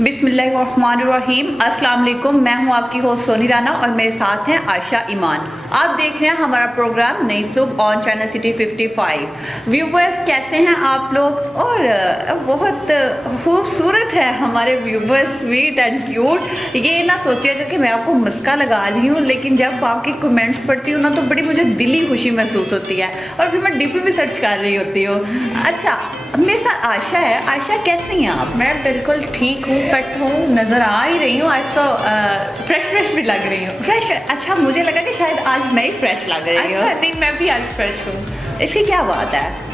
बिस्मिल्लाहिर्रहमानिर्रहीम। अस्सलाम वालेकुम। मैं हूं आपकी होस्ट सोनी राना और मेरे साथ हैं आयशा ईमान। आप देख रहे हैं हमारा प्रोग्राम नई सुबह ऑन चैनल सिटी 55। व्यूवर्स कैसे हैं आप लोग? और बहुत खूबसूरत है हमारे व्यूवर्स, स्वीट एंड क्यूट। ये ना सोचिएगा कि मैं आपको मस्का लगा रही हूँ, लेकिन जब आपके कमेंट्स पढ़ती हूँ ना तो बड़ी मुझे दिली खुशी महसूस होती है और फिर मैं डीपी भी सर्च कर रही होती हूँ। अच्छा, मेरे साथ आयशा है। आयशा कैसी हैं आप? मैं बिल्कुल ठीक हूँ, फिट हूँ, नज़र आ ही रही हूँ। आज तो फ्रेश भी लग रही हूँ। फ्रेश? अच्छा, मुझे लगा कि शायद आज मैं ही फ्रेश लग रही हूँ। अच्छा नहीं, मैं भी आज फ्रेश हूँ। इसकी क्या बात है?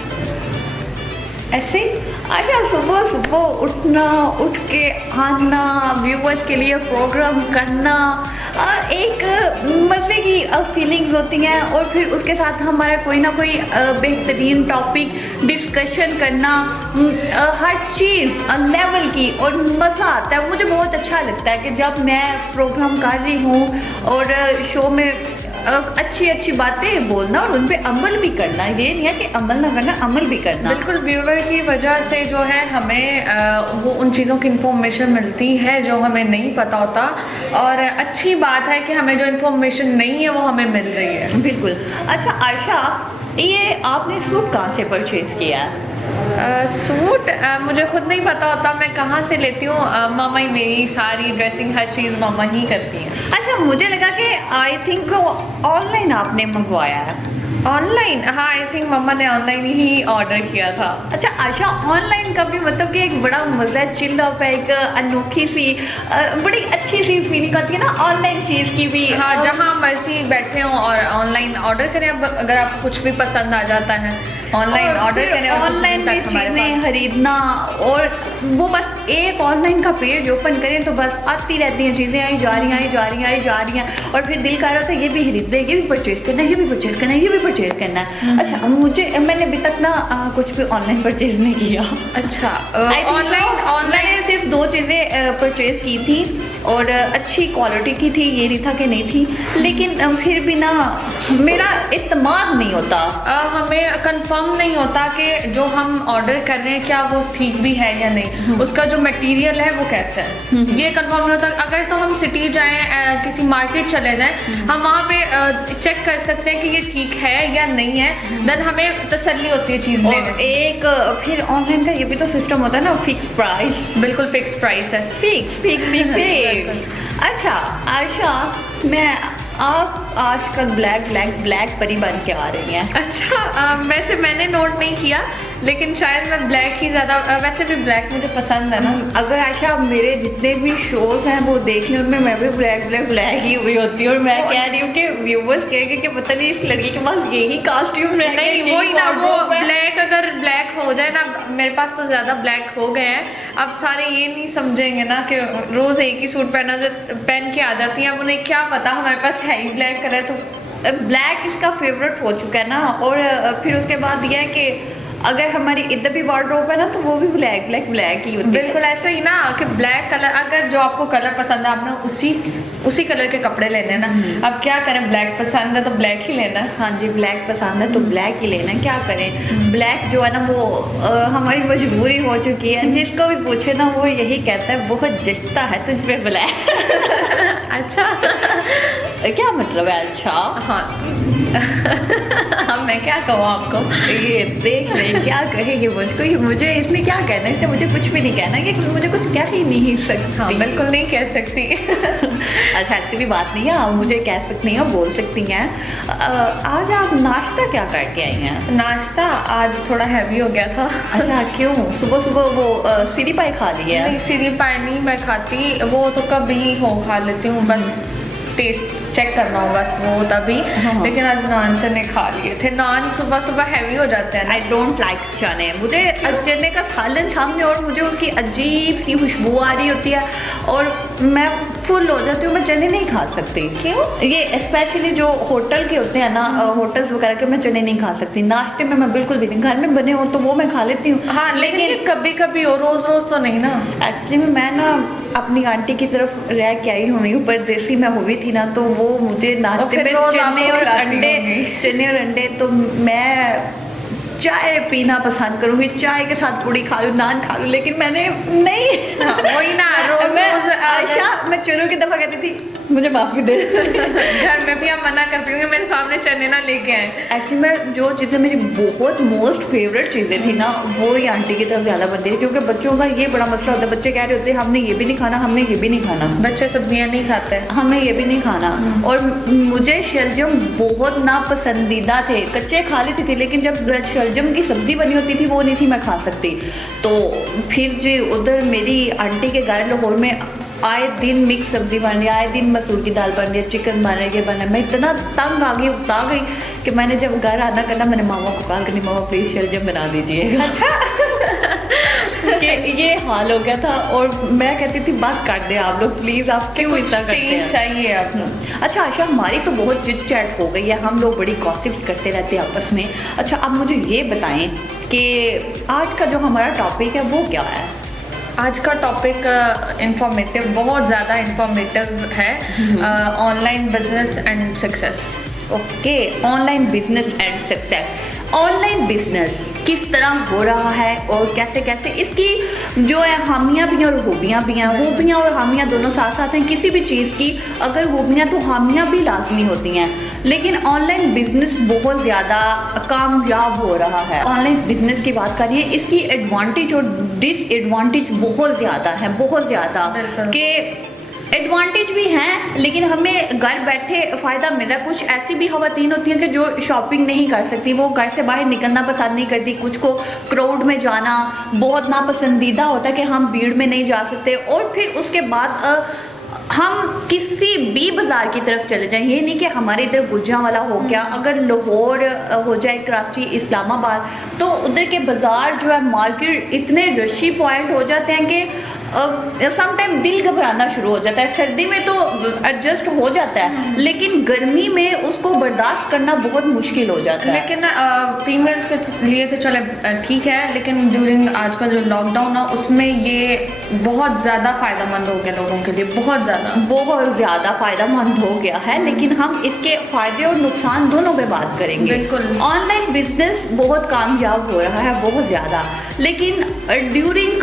ऐसे अच्छा, सुबह सुबह उठना, उठ के आना, व्यूवर्स के लिए प्रोग्राम करना, एक मज़े की फीलिंग्स होती हैं और फिर उसके साथ हमारा कोई ना कोई बेहतरीन टॉपिक डिस्कशन करना, हर चीज़ लेवल की, और मज़ा आता है। मुझे बहुत अच्छा लगता है कि जब मैं प्रोग्राम कर रही हूँ और शो में अच्छी अच्छी बातें बोलना और उन पे अमल भी करना। ये नहीं है कि अमल ना करना, अमल भी करना। बिल्कुल, व्यूवर की वजह से जो है हमें वो उन चीज़ों की इंफॉर्मेशन मिलती है जो हमें नहीं पता होता, और अच्छी बात है कि हमें जो इंफॉर्मेशन नहीं है वो हमें मिल रही है। बिल्कुल। अच्छा आयशा, ये आपने सूट कहाँ से परचेज किया है? सूट मुझे खुद नहीं पता होता मैं कहाँ से लेती हूँ। मामा ही मेरी सारी ड्रेसिंग, हर चीज़ मामा ही करती हैं। अच्छा, मुझे लगा कि आई थिंक ऑनलाइन आपने मंगवाया है। ऑनलाइन? हाँ, आई थिंक मम्मा ने ऑनलाइन ही ऑर्डर किया था। अच्छा आयशा, ऑनलाइन का भी मतलब कि एक बड़ा मज़ा है, चिल अप है, एक अनोखी सी बड़ी अच्छी सी फीलिंग आती है ना ऑनलाइन चीज़ की भी। हाँ, जहाँ मर्जी बैठे हों और ऑनलाइन ऑर्डर करें। अब अगर आपको कुछ भी पसंद आ जाता है ऑनलाइन ऑर्डर करें, ऑनलाइन में चीज़ें खरीदना, और वो बस एक ऑनलाइन का पेज ओपन करें तो बस आती रहती हैं चीज़ें, आई जा रही हैं, आई जा रही हैं, आई जा रही हैं, और फिर दिल कर रहा होता है ये भी खरीदना है, ये भी परचेज करना है, ये भी परचेज करना है, ये भी परचेज करना है। अच्छा, मैंने अभी तक ना कुछ भी ऑनलाइन परचेज नहीं किया। अच्छा, ऑनलाइन सिर्फ 2 चीज़ें परचेज की थी और अच्छी क्वालिटी की थी, ये नहीं था कि नहीं थी, लेकिन फिर भी ना मेरा इत्मीनान नहीं होता। हमें कंफर्म नहीं होता कि जो हम ऑर्डर कर रहे हैं क्या वो ठीक भी है या नहीं, उसका जो मटेरियल है वो कैसा है ये कंफर्म नहीं होता। अगर तो हम सिटी जाएं, किसी मार्केट चले जाएं, हम वहाँ पे चेक कर सकते हैं कि ये ठीक है या नहीं है, देन हमें तसल्ली होती है चीज़ लेने। एक फिर ऑनलाइन का ये भी तो सिस्टम होता है ना, फिक्स प्राइस। बिल्कुल फिक्स प्राइस है। फिक्स। अच्छा आयशा, आप आजकल ब्लैक परी बन के आ रही हैं। अच्छा, वैसे मैंने नोट नहीं किया, लेकिन शायद मैं ब्लैक ही ज़्यादा, वैसे भी ब्लैक मुझे पसंद है ना। अगर आयशा मेरे जितने भी शोज हैं वो देख लें, उनमें मैं भी ब्लैक ही हुई होती हूँ, और मैं कह रही हूँ कि व्यूवर्स कहेंगे कि पता नहीं इस लड़की के पास यही कॉस्ट्यूम है। नहीं, वही ना, वो ब्लैक अगर ब्लैक हो जाए ना, मेरे पास तो ज़्यादा ब्लैक हो गए हैं, अब सारे ये नहीं समझेंगे ना कि रोज़ एक ही सूट पहन के आ जाती हैं। अब उन्हें क्या पता हमारे पास है ही ब्लैक कलर, तो ब्लैक इसका फेवरेट हो चुका है ना। और फिर उसके बाद यह है कि अगर हमारी इधर भी वार्डरोब है ना तो वो भी ब्लैक ही होती है। बिल्कुल ऐसे ही ना कि ब्लैक कलर, अगर जो आपको कलर पसंद है आपने उसी कलर के कपड़े लेने हैं ना। अब क्या करें, ब्लैक पसंद है तो ब्लैक ही लेना है। हाँ जी, ब्लैक पसंद है तो ब्लैक ही लेना है, क्या करें। ब्लैक जो है ना वो हमारी मजबूरी हो चुकी है। जिसको भी पूछे ना वो यही कहता है बहुत जचता है तुझ पे ब्लैक। अच्छा, क्या मतलब है? अच्छा हाँ। अब मैं क्या कहूँ आपको, ये देख ले क्या कहेगी मुझको, मुझे इसमें क्या कहना है, इससे मुझे कुछ भी नहीं कहना, ये मुझे कुछ कह ही नहीं सकती। हाँ, बिल्कुल नहीं कह सकती। अच्छा, ऐसी भी बात नहीं है, आप मुझे कह सकती हैं, बोल सकती हैं। आज आप नाश्ता क्या करके आई हैं? नाश्ता आज थोड़ा हैवी हो गया था। अच्छा, क्यों? सुबह सुबह वो सीरी पाई खा ली है? नहीं, सीरी पाई नहीं मैं खाती, वो तो कभी हो खा लेती हूँ, बस टेस्ट चेक करना हो बस वो तभी। हाँ। लेकिन आज नान चने खा लिए थे। नान सुबह सुबह हैवी हो जाते हैं। आई डोंट लाइक चने। मुझे चने का सालन सामने और मुझे उसकी अजीब सी खुशबू आ रही होती है और मैं फुल हो जाती हूँ, मैं चने नहीं खा सकती। क्यों? ये स्पेशली जो होटल के होते हैं ना, होटल्स वगैरह के, मैं चने नहीं खा सकती। नाश्ते में मैं बिल्कुल भी नहीं, घर में बने हो तो वो मैं खा लेती हूँ। हाँ, लेकिन कभी कभी हो, रोज रोज तो नहीं ना। एक्चुअली में मैं ना अपनी आंटी की तरफ रह के आई हुई हूँ, परदेसी मैं हुई थी ना, तो वो मुझे नाश्ते में चने और अंडे तो मैं चाय पीना पसंद करूँगी, चाय के साथ पूड़ी खा लूँ, नान खा लूँ, लेकिन मैंने नहीं वही ना, रोज आयशा मैं चुनू की दफ़ा कहती थी मुझे माफ़ी दे। घर में भी हम मना करती हूँ कि मेरे सामने चने ना लेके आए। एक्चुअली मैं जो चीज़ें मेरी बहुत मोस्ट फेवरेट चीज़ें थी ना, वो ही आंटी की तरफ ज़्यादा बनती थी, क्योंकि बच्चों का ये बड़ा मसला होता है। बच्चे कह रहे होते हैं हमने ये भी नहीं खाना, हमने ये भी नहीं खाना, बच्चे सब्जियां नहीं खाते, हमें ये भी नहीं खाना। और मुझे शलजम बहुत नापसंदीदा थे, कच्चे खा लेती थी, लेकिन जब शलजम की सब्ज़ी बनी होती थी वो नहीं थी मैं खा सकती। तो फिर जी उधर मेरी आंटी के घर लाहौर में आए दिन मिक्स सब्जी बन रही है, आए दिन मसूर की दाल बन रही है, चिकन बन रहा है, ये बन रहा है। मैं इतना तंग आ गई, उकता गई कि मैंने जब घर आना करना मैंने मामा को कॉल करनी, मामा प्लीज़ शलजम बना दीजिए। कि ये हाल हो गया था। और मैं कहती थी बात कर दे आप लोग प्लीज़, आप क्यों इतना करते हैं, चाहिए आपको। अच्छा आशा, हमारी तो बहुत चिट चैट हो गई है, हम लोग बड़ी गॉसिप्स करते रहते हैं आपस में। अच्छा अब मुझे ये बताएं कि आज का जो हमारा टॉपिक है वो क्या है? आज का टॉपिक इंफॉर्मेटिव, बहुत ज़्यादा इंफॉर्मेटिव है, online business and success. Okay, online business and success. Online business किस तरह हो रहा है और कैसे कैसे इसकी जो है हामियाँ भी हैं और खूबियाँ भी हैं। खूबियाँ और हामियाँ दोनों साथ साथ हैं। किसी भी चीज़ की अगर खूबियाँ तो हामियाँ भी लाजमी होती हैं, लेकिन ऑनलाइन बिजनेस बहुत ज़्यादा कामयाब हो रहा है। ऑनलाइन बिजनेस की बात करिए, इसकी एडवांटेज और डिसएडवांटेज बहुत ज़्यादा है, बहुत ज़्यादा। कि एडवांटेज भी हैं, लेकिन हमें घर बैठे फ़ायदा मिल रहा है। कुछ ऐसी भी ख़वातीन होती हैं कि जो शॉपिंग नहीं कर सकती, वो घर से बाहर निकलना पसंद नहीं करती, कुछ को क्राउड में जाना बहुत नापसंदीदा होता है कि हम भीड़ में नहीं जा सकते। और फिर उसके बाद हम किसी भी बाज़ार की तरफ चले जाएं, ये नहीं कि हमारे इधर गुजरांवाला हो गया, अगर लाहौर हो जाए, कराची, इस्लामाबाद, तो उधर के बाज़ार जो है मार्केट इतने रशी पॉइंट हो जाते हैं कि सम टाइम दिल घबराना शुरू हो जाता है। सर्दी में तो एडजस्ट हो जाता है, लेकिन गर्मी में उसको बर्दाश्त करना बहुत मुश्किल हो जाता है। लेकिन फीमेल्स के लिए तो चले ठीक है, लेकिन ड्यूरिंग आज का जो लॉकडाउन है उसमें ये बहुत ज़्यादा फ़ायदेमंद हो गया लोगों के लिए, बहुत ज़्यादा फ़ायदेमंद हो गया है। लेकिन हम इसके फ़ायदे और नुकसान दोनों पे बात करेंगे। बिल्कुल। ऑनलाइन बिजनेस बहुत कामयाब हो रहा है, बहुत ज़्यादा, लेकिन ड्यूरिंग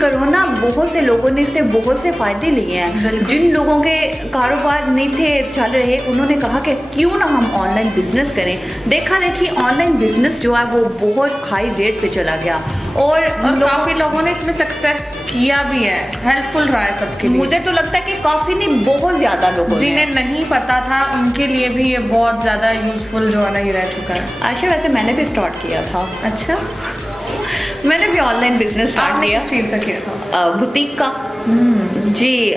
कोरोना बहुत से लोगों ने इससे बहुत से फ़ायदे लिए हैं। जिन लोगों के कारोबार नहीं थे चल रहे, उन्होंने कहा कि क्यों ना हम ऑनलाइन बिजनेस करें। देखा देखी ऑनलाइन बिजनेस जो है वो बहुत हाई रेट पे चला गया और काफ़ी लोगों ने इसमें सक्सेस किया भी है, हेल्पफुल रहा है सबके लिए। मुझे तो लगता है कि काफ़ी नहीं, बहुत ज़्यादा लोगों जिन्हें नहीं पता था उनके लिए भी ये बहुत ज़्यादा यूजफुल जो है ना ये रह चुका है। आशा वैसे मैंने भी स्टार्ट किया था। अच्छा, मैंने भी ऑनलाइन बिजनेस स्टार्ट किया। किस चीज़ का किया था? बुटीक का। जी,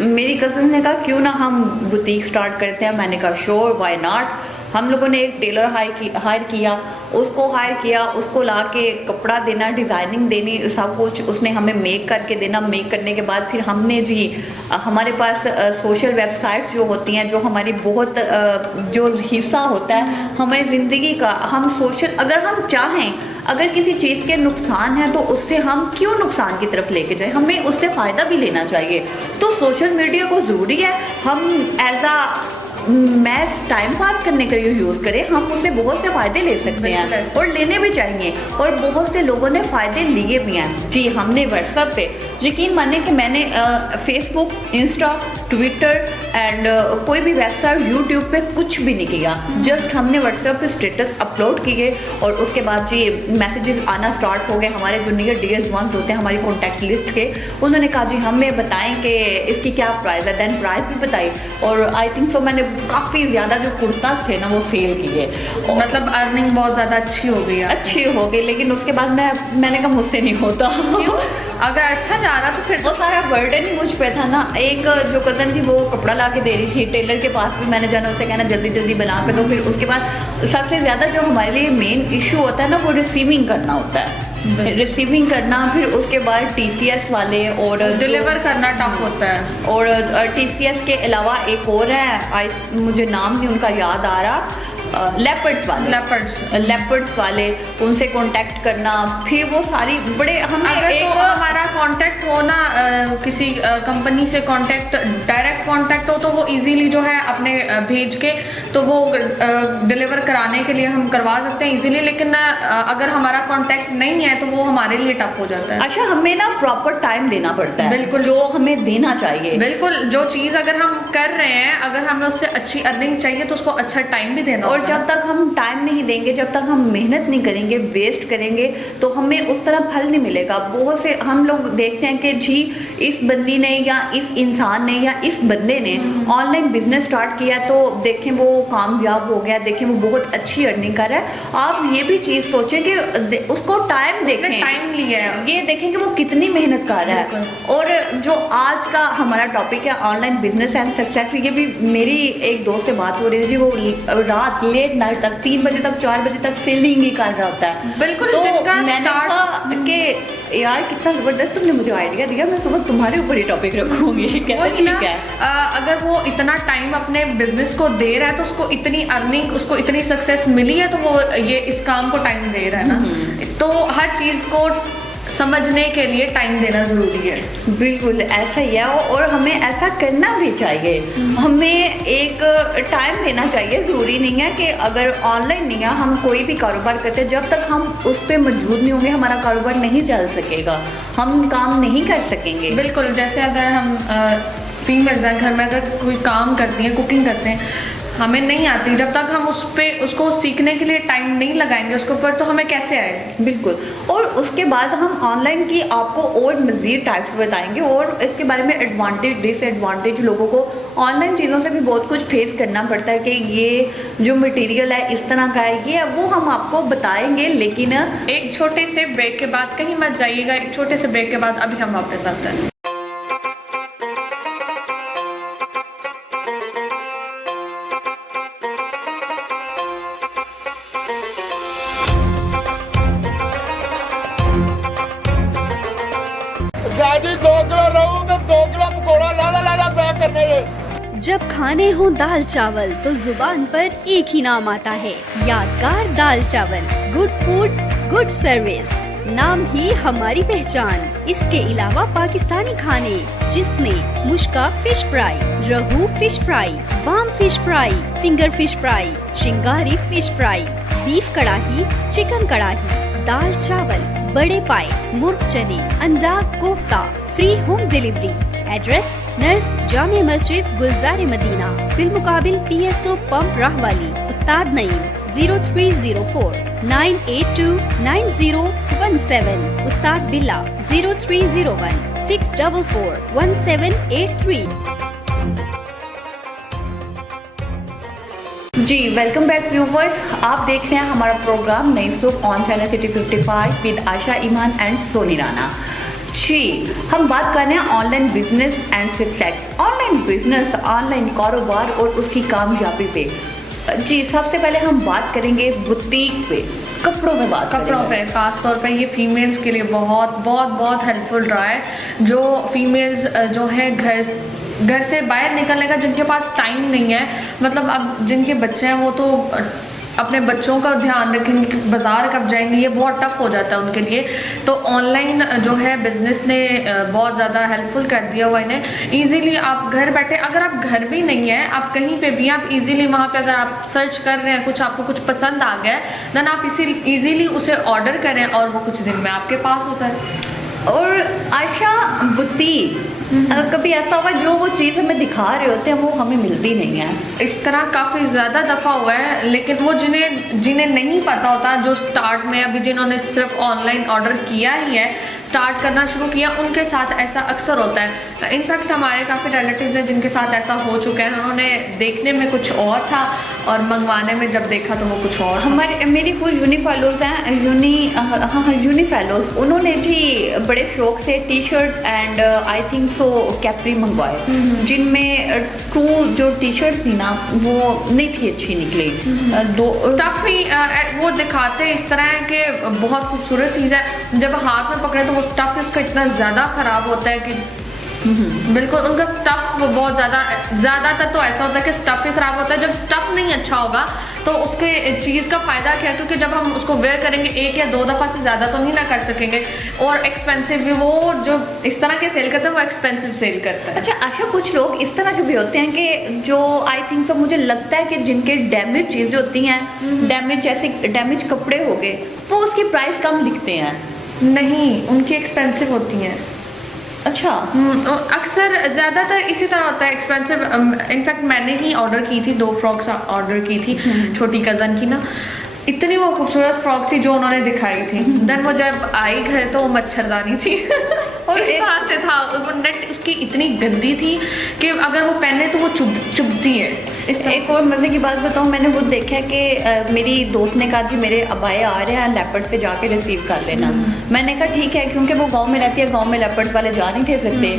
मेरी कज़न ने कहा क्यों ना हम बुटीक स्टार्ट करते हैं। मैंने कहा श्योर, व्हाई नॉट। हम लोगों ने एक टेलर हायर किया, उसको ला के कपड़ा देना, डिज़ाइनिंग देनी, सब कुछ उसने हमें मेक करके देना। मेक करने के बाद फिर हमने जी हमारे पास सोशल वेबसाइट्स जो होती हैं, जो हमारी बहुत जो हिस्सा होता है हमारी ज़िंदगी का, हम सोशल, अगर हम चाहें, अगर किसी चीज़ के नुकसान है तो उससे हम क्यों नुकसान की तरफ लेके जाएं, हमें उससे फ़ायदा भी लेना चाहिए। तो सोशल मीडिया को ज़रूरी है हम एज आ मैं टाइम पास करने के लिए यूज़ करें, हम उससे बहुत से फ़ायदे ले सकते हैं और लेने भी चाहिए। और बहुत से लोगों ने फ़ायदे लिए भी हैं। जी, हमने व्हाट्सएप पे, यकीन माने कि मैंने फेसबुक, इंस्टा, ट्विटर एंड कोई भी वेबसाइट, यूट्यूब पे कुछ भी नहीं किया। जस्ट हमने व्हाट्सएप पे स्टेटस अपलोड किए और उसके बाद जी मैसेजेस आना स्टार्ट हो गए। हमारे जो नियर डियर वंस होते हैं हमारी कॉन्टैक्ट लिस्ट के, उन्होंने कहा जी हमें बताएं कि इसकी क्या प्राइस है। दैन प्राइस भी बताई और आई थिंक सो मैंने काफ़ी ज़्यादा जो कुर्ताज थे ना वो सेल किए। मतलब अर्निंग बहुत ज़्यादा अच्छी हो गई। लेकिन उसके बाद मैंने कहा मुझसे नहीं होता। क्यों? अगर अच्छा जा रहा तो फिर वो सारा बर्डन ही मुझ पे था ना। एक जो कज़न थी वो कपड़ा ला के दे रही थी, टेलर के पास भी मैंने जाना, उससे कहना जल्दी जल्दी बना के दो। फिर उसके बाद सबसे ज़्यादा जो हमारे लिए मेन इशू होता है ना वो रिसीविंग करना होता है। रिसीविंग करना, फिर उसके बाद TCS वाले और डिलीवर करना टफ होता है। और TCS के अलावा एक और है, मुझे नाम नहीं उनका याद आ रहा, लेपर्ड्स वाले उनसे कांटेक्ट करना, फिर वो सारी बड़े हमें अगर तो हमारा कांटेक्ट हो ना किसी कंपनी से डायरेक्ट कांटेक्ट हो तो वो इजीली जो है अपने भेज के तो वो डिलीवर कराने के लिए हम करवा सकते हैं इजीली, लेकिन अगर हमारा कांटेक्ट नहीं है तो वो हमारे लिए टफ हो जाता है। अच्छा, हमें ना प्रॉपर टाइम देना पड़ता है, बिल्कुल, जो हमें देना चाहिए। बिल्कुल, जो चीज़ अगर हम कर रहे हैं, अगर हमें उससे अच्छी अर्निंग चाहिए तो उसको अच्छा टाइम भी देना और जब तक हम टाइम नहीं देंगे, जब तक हम मेहनत नहीं करेंगे, वेस्ट करेंगे, तो हमें उस तरह फल नहीं मिलेगा। बहुत से हम लोग देखते हैं कि जी इस बंदी ने या इस इंसान ने या इस बंदे ने ऑनलाइन बिजनेस स्टार्ट किया तो देखें वो कामयाब हो गया, देखें वो बहुत अच्छी अर्निंग कर रहा है। आप ये भी चीज़ सोचें कि उसको टाइम देखें, टाइम लिया है, ये देखें कि वो कितनी मेहनत कर रहा है। और जो आज का हमारा टॉपिक है ऑनलाइन बिजनेस एंड सक्सेस, ये भी मेरी एक दोस्त से बात हो रही थी जी, वो रात लेट नाइट तक 3 बजे तक 4 बजे तक सेलिंग ही कर रहा होता है। बिल्कुल, तो मैंने कहा कि यार कितना ज़बरदस्त तुमने मुझे आइडिया दिया, मैं सुबह तुम्हारे ऊपर ही टॉपिक रखूंगी। कहते ठीक है, अगर वो इतना टाइम अपने बिजनेस को दे रहा है तो उसको इतनी अर्निंग, उसको इतनी सक्सेस मिली है तो वो ये इस काम को टाइम दे रहा है ना, तो हर चीज़ को समझने के लिए टाइम देना ज़रूरी है। बिल्कुल ऐसा ही है, और हमें ऐसा करना भी चाहिए। हमें एक टाइम देना चाहिए। ज़रूरी नहीं है कि अगर ऑनलाइन नहीं है, हम कोई भी कारोबार करते हैं, जब तक हम उस पर मजबूत नहीं होंगे हमारा कारोबार नहीं चल सकेगा, हम काम नहीं कर सकेंगे। बिल्कुल, जैसे अगर हम फीमेल्स हैं, घर में अगर कोई काम करती हैं, कुकिंग करते हैं, हमें नहीं आती, जब तक हम उसको सीखने के लिए टाइम नहीं लगाएंगे उसके ऊपर तो हमें कैसे आएगा। बिल्कुल, और उसके बाद हम ऑनलाइन की आपको और मज़ीद टाइप्स बताएंगे और इसके बारे में एडवांटेज डिसएडवांटेज। लोगों को ऑनलाइन चीज़ों से भी बहुत कुछ फेस करना पड़ता है कि ये जो मटेरियल है इस तरह का है, ये वो हम आपको बताएंगे। लेकिन एक छोटे से ब्रेक के बाद, कहीं मत जाइएगा, एक छोटे से ब्रेक के बाद अभी हम वापस आते हैं। जब खाने हो दाल चावल तो जुबान पर एक ही नाम आता है, यादगार दाल चावल। गुड फूड गुड सर्विस, नाम ही हमारी पहचान। इसके अलावा पाकिस्तानी खाने जिसमें मुश्का फिश फ्राई, रहू फिश फ्राई, बाम fish fry, finger fish fry, शिंगारी fish fry, beef karahi, chicken karahi, दाल चावल, बड़े पाए, मुर्ग चने, अंडा kofta, free home delivery. Address नज़द जामे मस्जिद गुलजार मदीना, बिलमुकाबिल PSO पंप राहवाली। उस्ताद नईम 0304 982 9017। उस्ताद बिल्ला 0301 644 1783। जी वेलकम बैक व्यूवर्स, आप देख रहे हैं हमारा प्रोग्राम नई सुख on channel city 55 with Asha Iman and Soni Rana. जी हम बात कर रहे हैं online business and success. Online business, online कारोबार और उसकी कामयाबी पे। जी सबसे पहले हम बात करेंगे बुटीक पे, कपड़ों में बात कपड़ों पे खास तौर पे ये फीमेल्स के लिए बहुत बहुत बहुत हेल्पफुल रहा है। जो फीमेल्स जो है घर से बाहर निकलने का जिनके पास टाइम नहीं है, मतलब अब जिनके बच्चे हैं वो तो अपने बच्चों का ध्यान रखेंगे, बाज़ार कब जाएंगे, ये बहुत टफ हो जाता है उनके लिए। तो ऑनलाइन जो है बिज़नेस ने बहुत ज़्यादा हेल्पफुल कर दिया हुआ इन्हें। ईज़िली आप घर बैठे, अगर आप घर भी नहीं है, आप कहीं पे भी, आप इजीली वहाँ पे अगर आप सर्च कर रहे हैं, कुछ आपको कुछ पसंद आ गया देन आप इजीली उसे ऑर्डर करें और वो कुछ दिन में आपके पास होता है। और आशा बुटीक कभी ऐसा हुआ जो वो चीज़ हमें दिखा रहे होते हैं वो हमें मिलती नहीं है? इस तरह काफ़ी ज़्यादा दफ़ा हुआ है, लेकिन वो जिन्हें नहीं पता होता, जो स्टार्ट में अभी जिन्होंने सिर्फ ऑनलाइन ऑर्डर किया ही है, स्टार्ट करना शुरू किया, उनके साथ ऐसा अक्सर होता है। इनफैक्ट हमारे काफ़ी रिलेटिव्स हैं जिनके साथ ऐसा हो चुका है, उन्होंने देखने में कुछ और था और मंगवाने में जब देखा तो वो कुछ और। मेरी कुछ यूनी फेलोज हैं, यूनी फेलोज, उन्होंने जी बड़े शौक से T shirt and I think so Capri मंगवाए, जिनमें ट्रू जो टी शर्ट थी ना वो नहीं थी अच्छी निकली। दो स्टफ ही वो दिखाते इस तरह है कि बहुत खूबसूरत चीज़ है, जब हाथ में पकड़े तो वो स्टफ उसका इतना ज़्यादा ख़राब होता है कि बिल्कुल, उनका स्टफ बहुत ज़्यादातर तो ऐसा होता है कि स्टफ ही खराब होता है। जब स्टफ नहीं अच्छा होगा तो उसके चीज़ का फ़ायदा क्या है, क्योंकि जब हम उसको वेयर करेंगे 1 या 2 दफ़ा से ज़्यादा तो नहीं ना कर सकेंगे, और एक्सपेंसिव भी वो जो इस तरह के सेल करते हैं वो एक्सपेंसिव सेल करता है। अच्छा आशा, कुछ लोग इस तरह के भी होते हैं कि जो आई थिंक तो मुझे लगता है कि जिनके डैमेज चीज़ें होती हैं, डैमेज जैसे डैमेज कपड़े हो गए, वो उसकी प्राइस कम लिखते हैं। नहीं, उनकी एक्सपेंसिव होती हैं। अच्छा। अक्सर ज़्यादातर इसी तरह होता है, एक्सपेंसिव। इनफैक्ट मैंने ही ऑर्डर की थी, 2 फ्रॉक्स ऑर्डर की थी छोटी कज़न की ना। इतनी वो खूबसूरत फ्रॉक थी जो उन्होंने दिखाई थी, देन वो जब आई घर तो वो मच्छरदानी थी और इस तरह से था, वो नेट उसकी इतनी गंदी थी कि अगर वो पहने तो वो चुभती है। एक और मज़े की बात बताऊँ, मैंने वो देखा कि मेरी दोस्त ने कहा जी मेरे अबाए आ रहे हैं, लेपर्ड से जाके रिसीव कर लेना। मैंने कहा ठीक है, क्योंकि वो गांव में रहती है, गांव में लेपर्ड वाले जा नहीं थे सकते,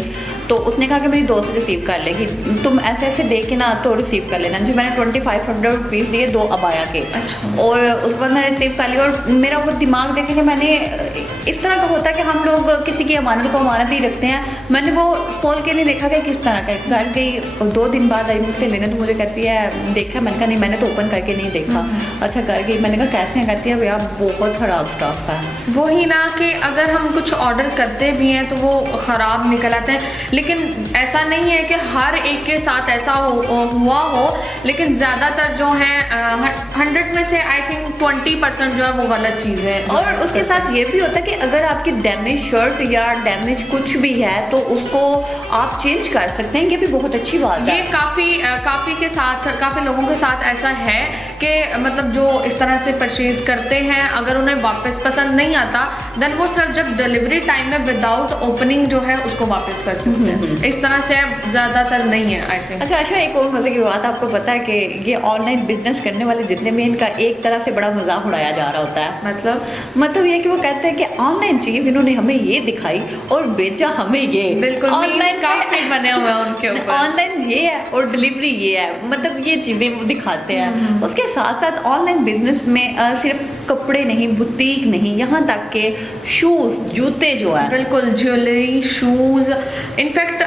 तो उसने कहा कि मेरी दोस्त रिसीव कर लेगी, तुम ऐसे ऐसे दे के ना तो रिसीव कर लेना जी। मैंने 2500 रुपीज़ दिए 2 अबाया के। अच्छा। और उस पर मैंने रिसीव कर लिया, और मेरा वो दिमाग देखे कि मैंने इस तरह का होता है कि हम लोग किसी की अमानत को अमानत ही रखते हैं। मैंने वो खोल के नहीं देखा कि किस तरह का। घर गई 2 दिन बाद आई मुझसे लेने, तो मुझे कहती है देखा, मैंने कहा नहीं मैंने तो ओपन करके नहीं देखा। अच्छा घर गई, मैंने कहा कैसे हैं, कहती है भैया बहुत ख़राब स्टॉक है। वही ना कि अगर हम कुछ ऑर्डर करते भी हैं तो वो ख़राब निकल आते हैं, लेकिन ऐसा नहीं है कि हर एक के साथ ऐसा हुआ हो, लेकिन ज़्यादातर जो हैं 100 में से आई थिंक 20% जो है वो गलत चीज़ है। और उसके साथ ये भी होता है कि अगर आपकी डैमेज शर्ट या डैमेज कुछ भी है तो उसको आप चेंज कर सकते हैं, ये भी बहुत अच्छी बात है। ये काफ़ी लोगों के साथ ऐसा है कि मतलब जो इस तरह से परचेज करते हैं, अगर उन्हें वापस पसंद नहीं आता देन वो सिर्फ जब डिलीवरी टाइम में विदाउट ओपनिंग जो है उसको वापस कर सकते हैं। इस तरह से अब ज़्यादातर नहीं है आई थिंक। अच्छा, एक और मजे की बात, आपको पता है कि ये ऑनलाइन बिजनेस करने वाले जितने भी, इनका एक तरह से बड़ा मजाक उड़ाया जा रहा होता है। मतलब ये कि वो कहते हैं कि ऑनलाइन चीज इन्होंने हमें ये दिखाई और बेचा हमें ये। बिल्कुल, ऑनलाइन काफी बने हुए हैं उनके ऊपर। ऑनलाइन ये है और डिलीवरी ये है, मतलब ये चीजें वो दिखाते हैं। उसके साथ साथ ऑनलाइन बिजनेस में सिर्फ कपड़े नहीं, बुटीक नहीं, यहाँ तक के शूज, जूते जो है, बिल्कुल jewellery, shoes, in fact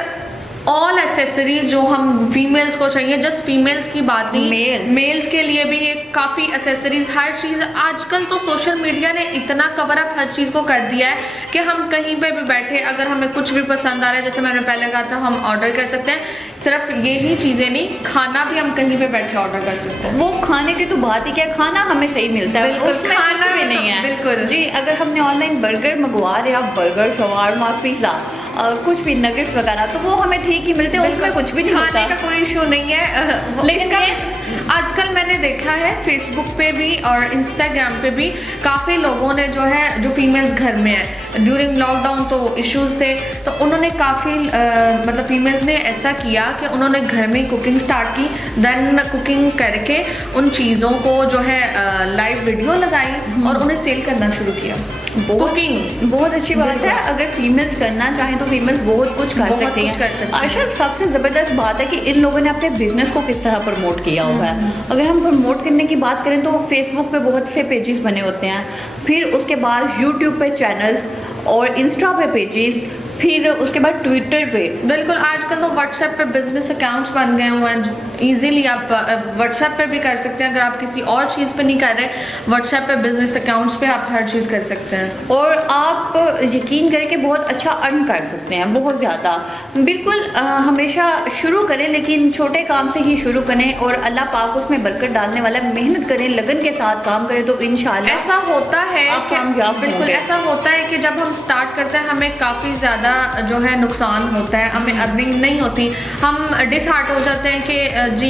all accessories जो हम फीमेल्स को चाहिए, जस्ट फीमेल्स की बात नहीं, मेल्स के लिए भी काफ़ी एसेसरीज, हर चीज़। आजकल तो सोशल मीडिया ने इतना कवर अप हर चीज़ को कर दिया है कि हम कहीं पे भी बैठे अगर हमें कुछ भी पसंद आ रहा है, जैसे मैंने पहले कहा था, हम ऑर्डर कर सकते हैं। सिर्फ यही चीज़ें नहीं, खाना भी हम कहीं पे बैठे ऑर्डर कर सकते हैं। वो खाने की तो बात ही क्या, खाना हमें सही मिलता है, बिल्कुल, खाना भी नहीं है। बिल्कुल जी, अगर हमने ऑनलाइन बर्गर मंगवा रहे हैं, बर्गर, शवारमा, पिज़्ज़ा, कुछ भी नगेट्स वगैरह, तो वो हमें ठीक ही मिलते हैं, उसमें कुछ भी नहीं होता। खाने का कोई इशू नहीं है। लेकिन आजकल मैंने देखा है फेसबुक पे भी और इंस्टाग्राम पे भी काफ़ी लोगों ने जो है, जो फीमेल्स घर में है, ड्यूरिंग लॉकडाउन तो इश्यूज थे, तो उन्होंने काफ़ी मतलब फीमेल्स ने ऐसा किया कि उन्होंने घर में कुकिंग स्टार्ट की, देन कुकिंग करके उन चीज़ों को जो है लाइव वीडियो लगाई और उन्हें सेल करना शुरू किया। कुकिंग बहुत अच्छी बात है, अगर फीमेल्स करना चाहें तो फीमेल्स बहुत कुछ कर सकती हैं। अच्छा, सबसे ज़बरदस्त बात है कि इन लोगों ने अपने बिजनेस को किस तरह प्रमोट किया हुआ है। अगर हम प्रमोट करने की बात करें तो फेसबुक पे बहुत से पेजेस बने होते हैं, फिर उसके बाद यूट्यूब पे चैनल्स और इंस्टा पे पेजेस, फिर उसके बाद ट्विटर पे। बिल्कुल, आजकल तो व्हाट्सएप पे बिजनेस अकाउंट्स बन गए हुए हैं, इजीली आप व्हाट्सएप पे भी कर सकते हैं। अगर आप किसी और चीज़ पे नहीं कर रहे, व्हाट्सएप पे बिजनेस अकाउंट्स पे आप हर चीज़ कर सकते हैं और आप यकीन करके बहुत अच्छा अर्न कर सकते हैं, बहुत ज़्यादा। बिल्कुल, हमेशा शुरू करें, लेकिन छोटे काम से ही शुरू करें और अल्लाह पाक उसमें बरकत डालने वाला, मेहनत करें, लगन के साथ काम करें तो इंशाल्लाह ऐसा होता है कि बिल्कुल ऐसा होता है कि जब हम स्टार्ट करते हैं हमें काफ़ी ज़्यादा जो है नुकसान होता है, हमें अर्निंग नहीं होती, हम डिसहार्ट हो जाते हैं कि जी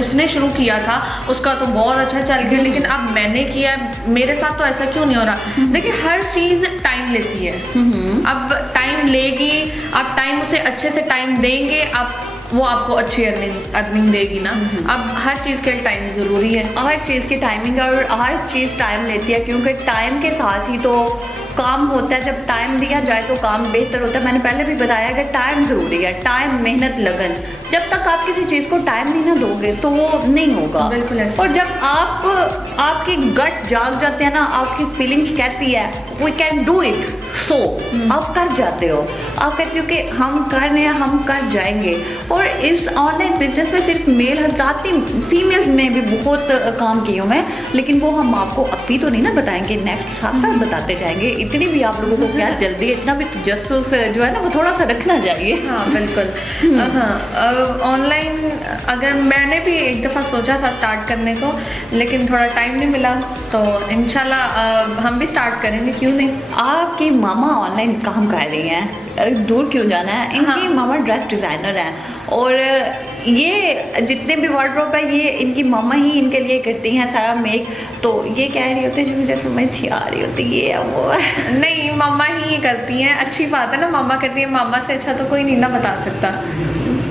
उसने शुरू किया था, उसका तो बहुत अच्छा चल गया, लेकिन अब मैंने किया, मेरे साथ तो ऐसा क्यों नहीं हो रहा। देखिए, हर चीज़ टाइम लेती है, अब टाइम लेगी, आप टाइम उसे अच्छे से टाइम देंगे, आप वो आपको अच्छी अर्निंग देगी ना। अब हर चीज़ के टाइम ज़रूरी है, हर चीज़ की टाइमिंग और हर चीज़ टाइम लेती है, क्योंकि टाइम के साथ ही तो काम होता है। जब टाइम दिया जाए तो काम बेहतर होता है। मैंने पहले भी बताया कि टाइम ज़रूरी है, टाइम, मेहनत, लगन। जब तक आप किसी चीज़ को टाइम नहीं ना दोगे तो वो नहीं होगा। बिल्कुल। और जब आप आपकी गट जाग जाते हैं ना, आपकी फीलिंग्स कहती है वी कैन डू इट, सो आप कर जाते हो, आप कहते हो कि हम कर रहे हैं, हम कर जाएंगे। और इस ऑनलाइन बिजनेस में सिर्फ मेल हजरात नहीं, फीमेल्स ने भी बहुत काम किए हुए हैं, लेकिन वो हम आपको अभी तो नहीं ना बताएंगे, नेक्स्ट साथ साथ बताते जाएंगे। इतनी भी आप लोगों को क्या जल्दी है, इतना भी तजस्सुस जो है ना वो थोड़ा सा रखना चाहिए। हाँ बिल्कुल। हाँ, ऑनलाइन अगर मैंने भी एक दफ़ा सोचा था स्टार्ट करने को, लेकिन थोड़ा टाइम नहीं मिला, तो इंशाल्लाह हम भी स्टार्ट करेंगे, क्यों नहीं। आपकी मामा ऑनलाइन काम कर रही हैं, दूर क्यों जाना है। इनकी हाँ। मामा ड्रेस डिज़ाइनर हैं, और ये जितने भी वार्डरोब है ये इनकी मामा ही इनके लिए करती हैं सारा मेक। तो ये कह रही होती है, जो मुझे समझ नहीं आ रही होती, ये है वो है। नहीं, मामा ही करती हैं, अच्छी बात है ना, मामा करती है, मामा से अच्छा तो कोई नहीं ना बता सकता।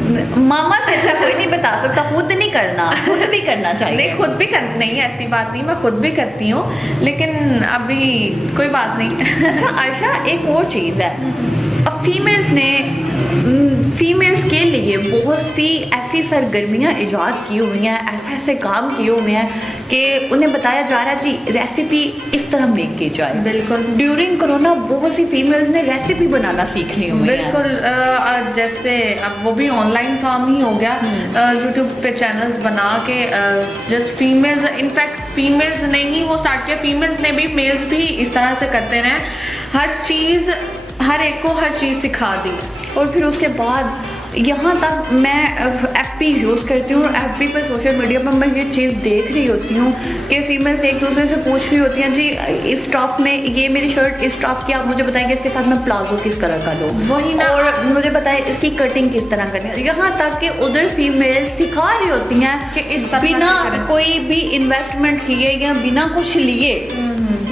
मामा से अच्छा कोई नहीं बता सकता, खुद नहीं करना, खुद भी करना चाहिए। नहीं, खुद भी कर, नहीं ऐसी बात नहीं, मैं खुद भी करती हूँ, लेकिन अभी कोई बात नहीं। अच्छा आयशा, एक और चीज़ है, अब फीमेल्स के लिए बहुत सी ऐसी सरगर्मियाँ ईजाद की हुई हैं, ऐसे काम किए हुए हैं कि उन्हें बताया जा रहा है जी रेसिपी इस तरह मेक की जाए। बिल्कुल। ड्यूरिंग कोरोना बहुत सी फीमेल्स ने रेसिपी बनाना सीख ली हुई है। बिल्कुल। जैसे अब वो भी ऑनलाइन काम ही हो गया, यूट्यूब पे चैनल्स बना के जस्ट फीमेल्स, इनफैक्ट फीमेल्स ने ही वो स्टार्ट किया, फीमेल्स ने भी, मेल्स भी इस तरह से करते रहे, हर चीज़ हर एक को हर चीज़ सिखा दी। और फिर उसके बाद यहाँ तक मैं FB यूज़ करती हूँ, और FB पर सोशल मीडिया पर मैं ये चीज़ देख रही होती हूँ कि फीमेल्स एक दूसरे से पूछ रही होती हैं, जी इस टॉप में ये मेरी शर्ट इस टॉप की आप मुझे बताएंगे इसके साथ मैं प्लाजो किस कलर का लूँ, वही ना, और मुझे बताएं इसकी कटिंग किस तरह करनी है। यहाँ तक कि उधर फीमेल्स सिखा रही होती हैं कि इस तरह बिना से करें। कोई भी इन्वेस्टमेंट किए या बिना कुछ लिए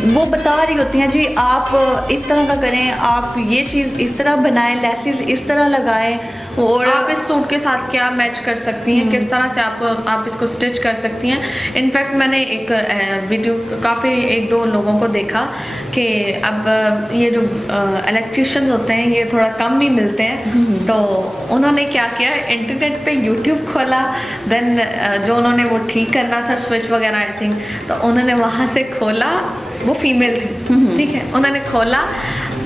वो बता रही होती हैं, जी आप इस तरह का करें, आप ये चीज़ इस तरह बनाएं, लेसिस इस तरह लगाएं, और आप इस सूट के साथ क्या मैच कर सकती हैं, किस तरह से आप इसको स्टिच कर सकती हैं। इनफैक्ट मैंने एक वीडियो काफ़ी एक दो लोगों को देखा कि अब ये जो इलेक्ट्रिशियन होते हैं ये थोड़ा कम ही मिलते हैं, तो उन्होंने क्या किया, इंटरनेट पे यूट्यूब खोला, देन जो उन्होंने वो ठीक करना था स्विच वगैरह आई थिंक, तो उन्होंने वहाँ से खोला, वो फीमेल थी, ठीक है, उन्होंने खोला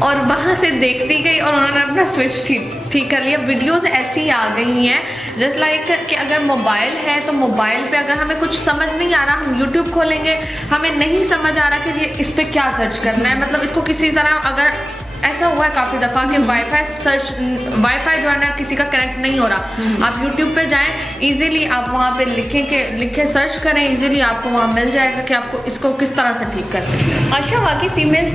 और वहाँ से देखती गई और उन्होंने अपना स्विच ठीक कर लिया। वीडियोस ऐसी आ गई हैं जस्ट लाइक कि अगर मोबाइल है तो मोबाइल पे अगर हमें कुछ समझ नहीं आ रहा, हम यूट्यूब खोलेंगे, हमें नहीं समझ आ रहा कि ये इस पे क्या सर्च करना है, मतलब इसको किसी तरह, अगर ऐसा हुआ है काफ़ी दफ़ा कि वाईफाई जो है ना किसी का कनेक्ट नहीं हो रहा, आप यूट्यूब पे जाएं, इजीली आप वहाँ पे लिखें सर्च करें, इजीली आपको वहाँ मिल जाएगा कि आपको इसको किस तरह से ठीक कर सकते हैं। अच्छा, बाकी फीमेल्स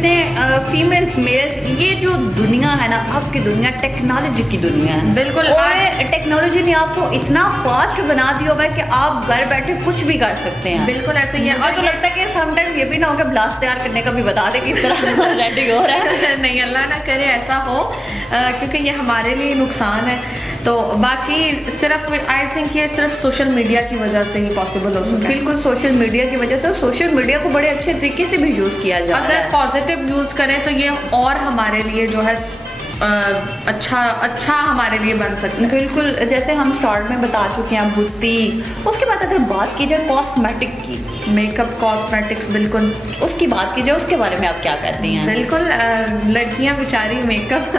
मेल्स ये जो दुनिया है ना, आपकी दुनिया टेक्नोलॉजी की दुनिया है। बिल्कुल। और टेक्नोलॉजी ने आपको इतना फास्ट बना दिया हुआ है कि आप घर बैठे कुछ भी कर सकते हैं। बिल्कुल ऐसे ही है। और तो लगता है कि समटाइम ये भी ना हो कि ब्लास्ट तैयार करने का भी बता दे किस तरह रेडी हो रहा है। नहीं, अल्लाह ना करे ऐसा हो, क्योंकि ये हमारे लिए नुकसान है। तो बाकी सिर्फ आई थिंक ये सिर्फ सोशल मीडिया की वजह से ही पॉसिबल हो सकता है। बिल्कुल, सोशल मीडिया की वजह से, सोशल मीडिया को बड़े अच्छे तरीके से भी यूज़ किया जा रहा है। अगर पॉजिटिव यूज़ करें तो ये और हमारे लिए जो है अच्छा हमारे लिए बन सकता है। बिल्कुल, जैसे हम स्टार्ट में बता चुके हैं बुटीक, उसके बाद अगर बात की जाए कॉस्मेटिक की, मेकअप कॉस्मेटिक्स, बिल्कुल उसकी बात की जाए, उसके बारे में आप क्या कहती हैं? बिल्कुल। लड़कियां बेचारी मेकअप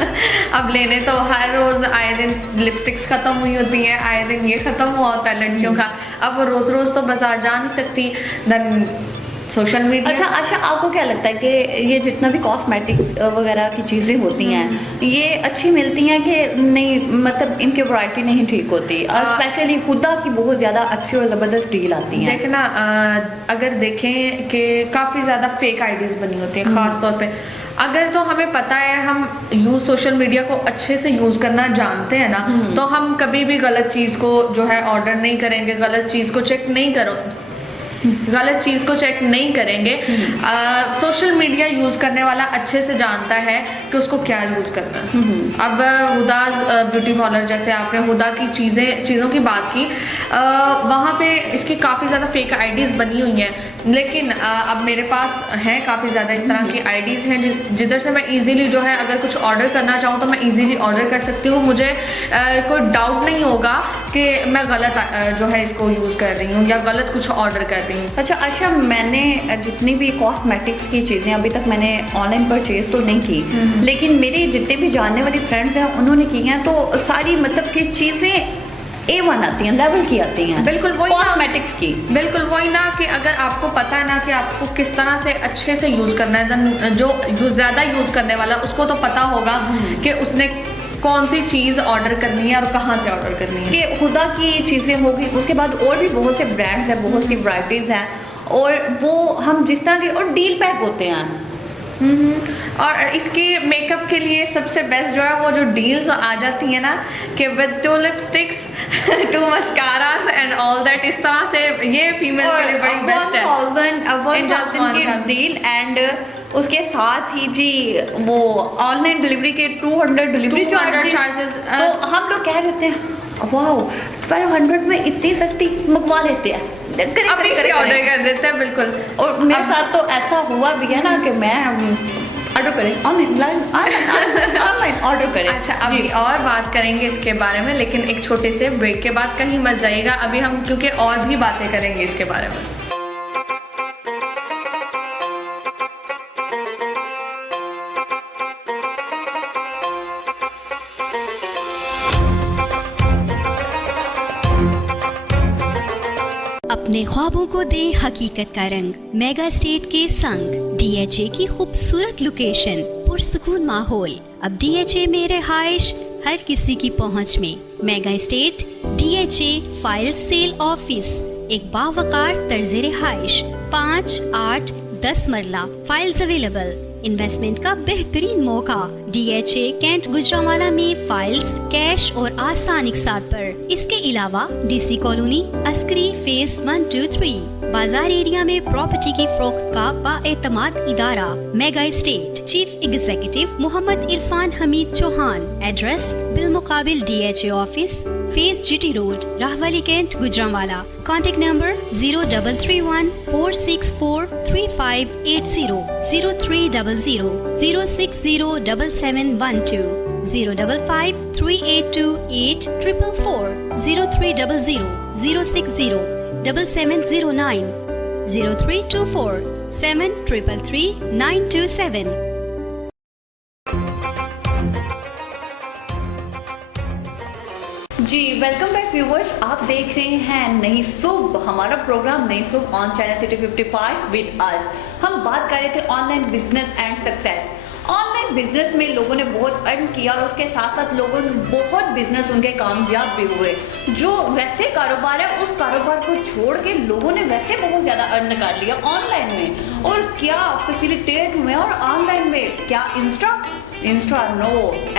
अब लेने तो हर रोज़ आए दिन लिपस्टिक्स ख़त्म हुई होती हैं, आए दिन ये ख़त्म हुआ होता है लड़कियों का, अब वो रोज़ रोज़ तो बाजार जा नहीं सकती, देन सोशल मीडिया। अच्छा, आपको क्या लगता है कि ये जितना भी कॉस्मेटिक्स वगैरह की चीज़ें होती हैं ये अच्छी मिलती हैं कि नहीं, मतलब इनकी वैरायटी नहीं ठीक होती, और स्पेशली हुदा की बहुत ज़्यादा अच्छी और ज़बरदस्त डील आती हैं। देखना, अगर देखें कि काफ़ी ज़्यादा फेक आईडीज़ बनी होती हैं, ख़ास तौर पे अगर तो हमें पता है, हम सोशल मीडिया को अच्छे से यूज़ करना जानते हैं ना, तो हम कभी भी गलत चीज़ को जो है ऑर्डर नहीं करेंगे, गलत चीज़ को चेक नहीं करेंगे। सोशल मीडिया यूज़ करने वाला अच्छे से जानता है कि उसको क्या यूज़ करना है। अब हुदा ब्यूटी पार्लर, जैसे आपने हुदा की चीज़ों की बात की, वहाँ पे इसकी काफ़ी ज़्यादा फेक आईडीज़ बनी हुई हैं, लेकिन अब मेरे पास हैं काफ़ी ज़्यादा इस तरह की आईडीज़ हैं जिधर से मैं इजीली जो है अगर कुछ ऑर्डर करना चाहूँ तो मैं इजीली ऑर्डर कर सकती हूँ। मुझे कोई डाउट नहीं होगा कि मैं गलत जो है इसको यूज़ कर रही हूँ या गलत कुछ ऑर्डर कर रही हूँ। अच्छा आशा, मैंने जितनी भी कॉस्मेटिक्स की चीज़ें अभी तक मैंने ऑनलाइन परचेज तो नहीं की, लेकिन मेरे जितने भी जानने वाली फ्रेंड्स हैं उन्होंने की हैं, तो सारी मतलब कि चीज़ें A1 आती हैं, लेवल की आती हैं। बिल्कुल वही कॉस्मेटिक्स की, बिल्कुल वही ना कि अगर आपको पता है ना कि आपको किस तरह से अच्छे से यूज़ करना है, जो ज़्यादा यूज़ करने वाला उसको तो पता होगा कि उसने कौन सी चीज़ ऑर्डर करनी है और कहाँ से ऑर्डर करनी है। कि खुदा की चीज़ें होगी, उसके बाद और भी बहुत से ब्रांड्स हैं, बहुत सी वैराइटीज़ हैं, और वो हम जिस तरह के और डील पैक होते हैं। और इसकी मेकअप के लिए सबसे बेस्ट जो है वो जो डील्स आ जाती है ना कि with 2 lipsticks 2 mascaras and all that, इस तरह से ये फीमेल्स के लिए बड़ी बेस्ट है। 1000 की डील, एंड उसके साथ ही जी वो ऑनलाइन डिलीवरी के 200 डिलीवरी चार्जेस। तो हम लोग कह रहे हैं वाओ 1200 में इतनी सस्ती मंगवा लेते हैं, अभी से ऑर्डर कर देते हैं। बिल्कुल, और मेरे साथ तो ऐसा हुआ भी है ना कि मैं ऑर्डर करें ऑनलाइन ऑर्डर करें। अच्छा, अभी और बात करेंगे इसके बारे में, लेकिन एक छोटे से ब्रेक के बाद कहीं मत जाइएगा। अभी हम क्योंकि और भी बातें करेंगे इसके बारे में। अपने ख्वाबों को दे हकीकत का रंग, मेगा स्टेट के संग। DHA की खूबसूरत लोकेशन, पुरसुकून माहौल, अब DHA में रिहाइश हर किसी की पहुंच में। Mega state DHA file sale office, एक बावकार तर्ज रिहाइश, 5, 8, 10 मरला फाइल्स अवेलेबल। इन्वेस्टमेंट का बेहतरीन मौका। DHA कैंट गुजरांवाला में फाइल्स, कैश और आसान इकसात पर। इसके अलावा DC कॉलोनी, अस्करी फेज 1, 2, 3 बाजार एरिया में प्रॉपर्टी की फरोख्त का बाएतमाद इदारा Mega State. Chief executive Mohammad Irfan Hameed Chauhan. Address बिलमुकाबिल DHA office, phase GT road, Rahwali cantt Gujranwala. Contact number 0331 464 3580, 0300 060 7712, 055 382 8444, 0300 060 7709, 0324 7333 927। जी वेलकम बैक व्यूवर्स, आप देख रहे हैं नई सुबह, हमारा प्रोग्राम नई सुबह on channel city 55 with us. हम बात कर रहे थे online business and success. Online business में लोगों ने बहुत अर्न किया और उसके साथ साथ लोगों ने बहुत बिजनेस उनके कामयाब भी हुए। जो वैसे कारोबार है उस कारोबार को छोड़ के लोगों ने वैसे बहुत ज़्यादा अर्न कर लिया ऑनलाइन में। और क्या फैसिलिटेट हुए और ऑनलाइन में क्या insta no,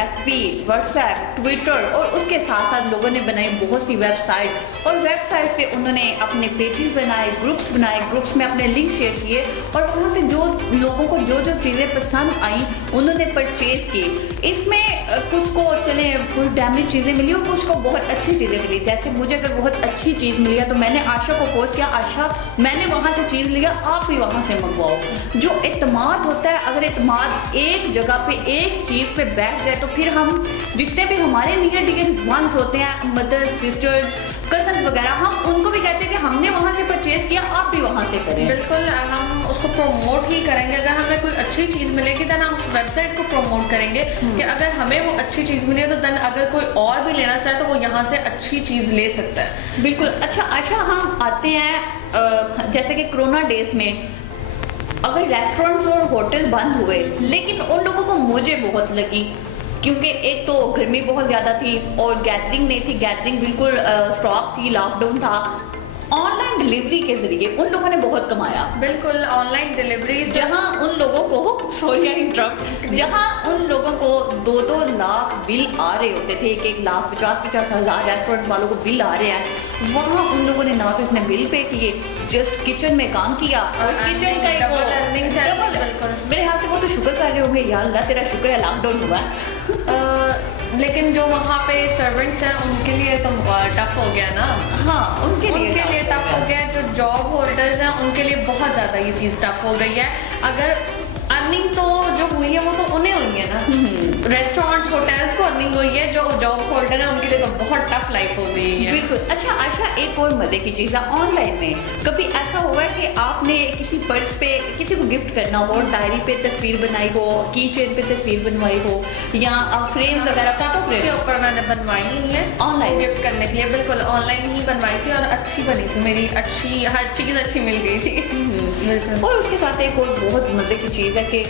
FB, WhatsApp, Twitter और उसके साथ साथ लोगों ने बनाई बहुत सी वेबसाइट, और वेबसाइट से उन्होंने अपने पेजेस बनाए, ग्रुप्स में अपने लिंक शेयर किए, और वहाँ से जो लोगों को जो चीज़ें पसंद आई उन्होंने परचेज की। इसमें कुछ को चले कुछ डैमेज चीज़ें मिली और कुछ को बहुत अच्छी चीज़ें मिली। जैसे मुझे अगर बहुत अच्छी चीज़ मिली है तो मैंने आशा को पोस्ट किया, आशा मैंने वहाँ से चीज़ लिया, आप भी वहाँ से मंगवाओ। जो एतमाद होता है, अगर एतमाद एक जगह पे एक चीज़ पे बैठ जाए तो फिर हम जितने भी हमारे नियर डियर वंस होते हैं, मदर्स, सिस्टर्स, कजन वगैरह, हम उनको भी कहते हैं कि हमने वहाँ से परचेज किया, आप भी वहाँ से करें। बिल्कुल, हम उसको प्रमोट ही करेंगे। अगर हमें कोई अच्छी चीज़ मिलेगी देन हम उस वेबसाइट को प्रमोट करेंगे कि अगर हमें वो अच्छी चीज़ मिली है तो देन अगर कोई और भी लेना चाहे तो वो यहाँ से अच्छी चीज़ ले सकता है। बिल्कुल। अच्छा आशा, हम आते हैं जैसे कि कोरोना डेज में अगर रेस्टोरेंट्स और होटल बंद हुए, लेकिन उन लोगों को मुझे बहुत लगी क्योंकि एक तो गर्मी बहुत ज़्यादा थी और गैदरिंग नहीं थी, गैदरिंग बिल्कुल स्टॉप थी, लॉकडाउन था। ऑनलाइन डिलीवरी के जरिए उन लोगों ने बहुत कमाया। बिल्कुल, ऑनलाइन डिलीवरी जहां उन लोगों को जहां उन लोगों को 2-2 लाख बिल आ रहे होते थे, 1-1 लाख 50-50 हज़ार रेस्टोरेंट वालों को बिल आ रहे हैं, वहाँ उन लोगों ने ना तो अपने बिल पे किए, जस्ट किचन में काम किया और किचन का डबल अर्निंग। बिल्कुल, मेरे हाथ से वो तो शुक्र कर रहे होंगे, यार अल्लाह तेरा शुक्र है लॉकडाउन हुआ है। लेकिन जो वहाँ पे सर्वेंट्स हैं उनके लिए तो टफ हो गया ना। हाँ, उनके लिए टफ हो गया है। जो जॉब होल्डर्स हैं उनके लिए बहुत ज़्यादा ये चीज़ टफ हो गई है। अगर अर्निंग तो जो हुई है वो तो उन्हें हुई है ना, रेस्टोरेंट्स होटल्स को अर्निंग हुई है, जो जॉब होल्डर है उनके लिए तो बहुत टफ लाइफ हो गई है। बिल्कुल। अच्छा आशा, एक और मजे की चीज़ है, ऑनलाइन में कभी ऐसा हुआ है कि आपने किसी पर्स पे किसी को गिफ्ट करना हो, डायरी पे तस्वीर बनाई हो, की चेन पे तस्वीर बनवाई हो, या फ्रेम्स वगैरह के ऊपर मैंने बनवाई ही है ऑनलाइन गिफ्ट करने के लिए। बिल्कुल ऑनलाइन ही बनवाई थी और अच्छी बनी थी मेरी, अच्छी हर चीज़ अच्छी मिल गई थी। और उसके साथ एक और बहुत मजे की चीज़ है कि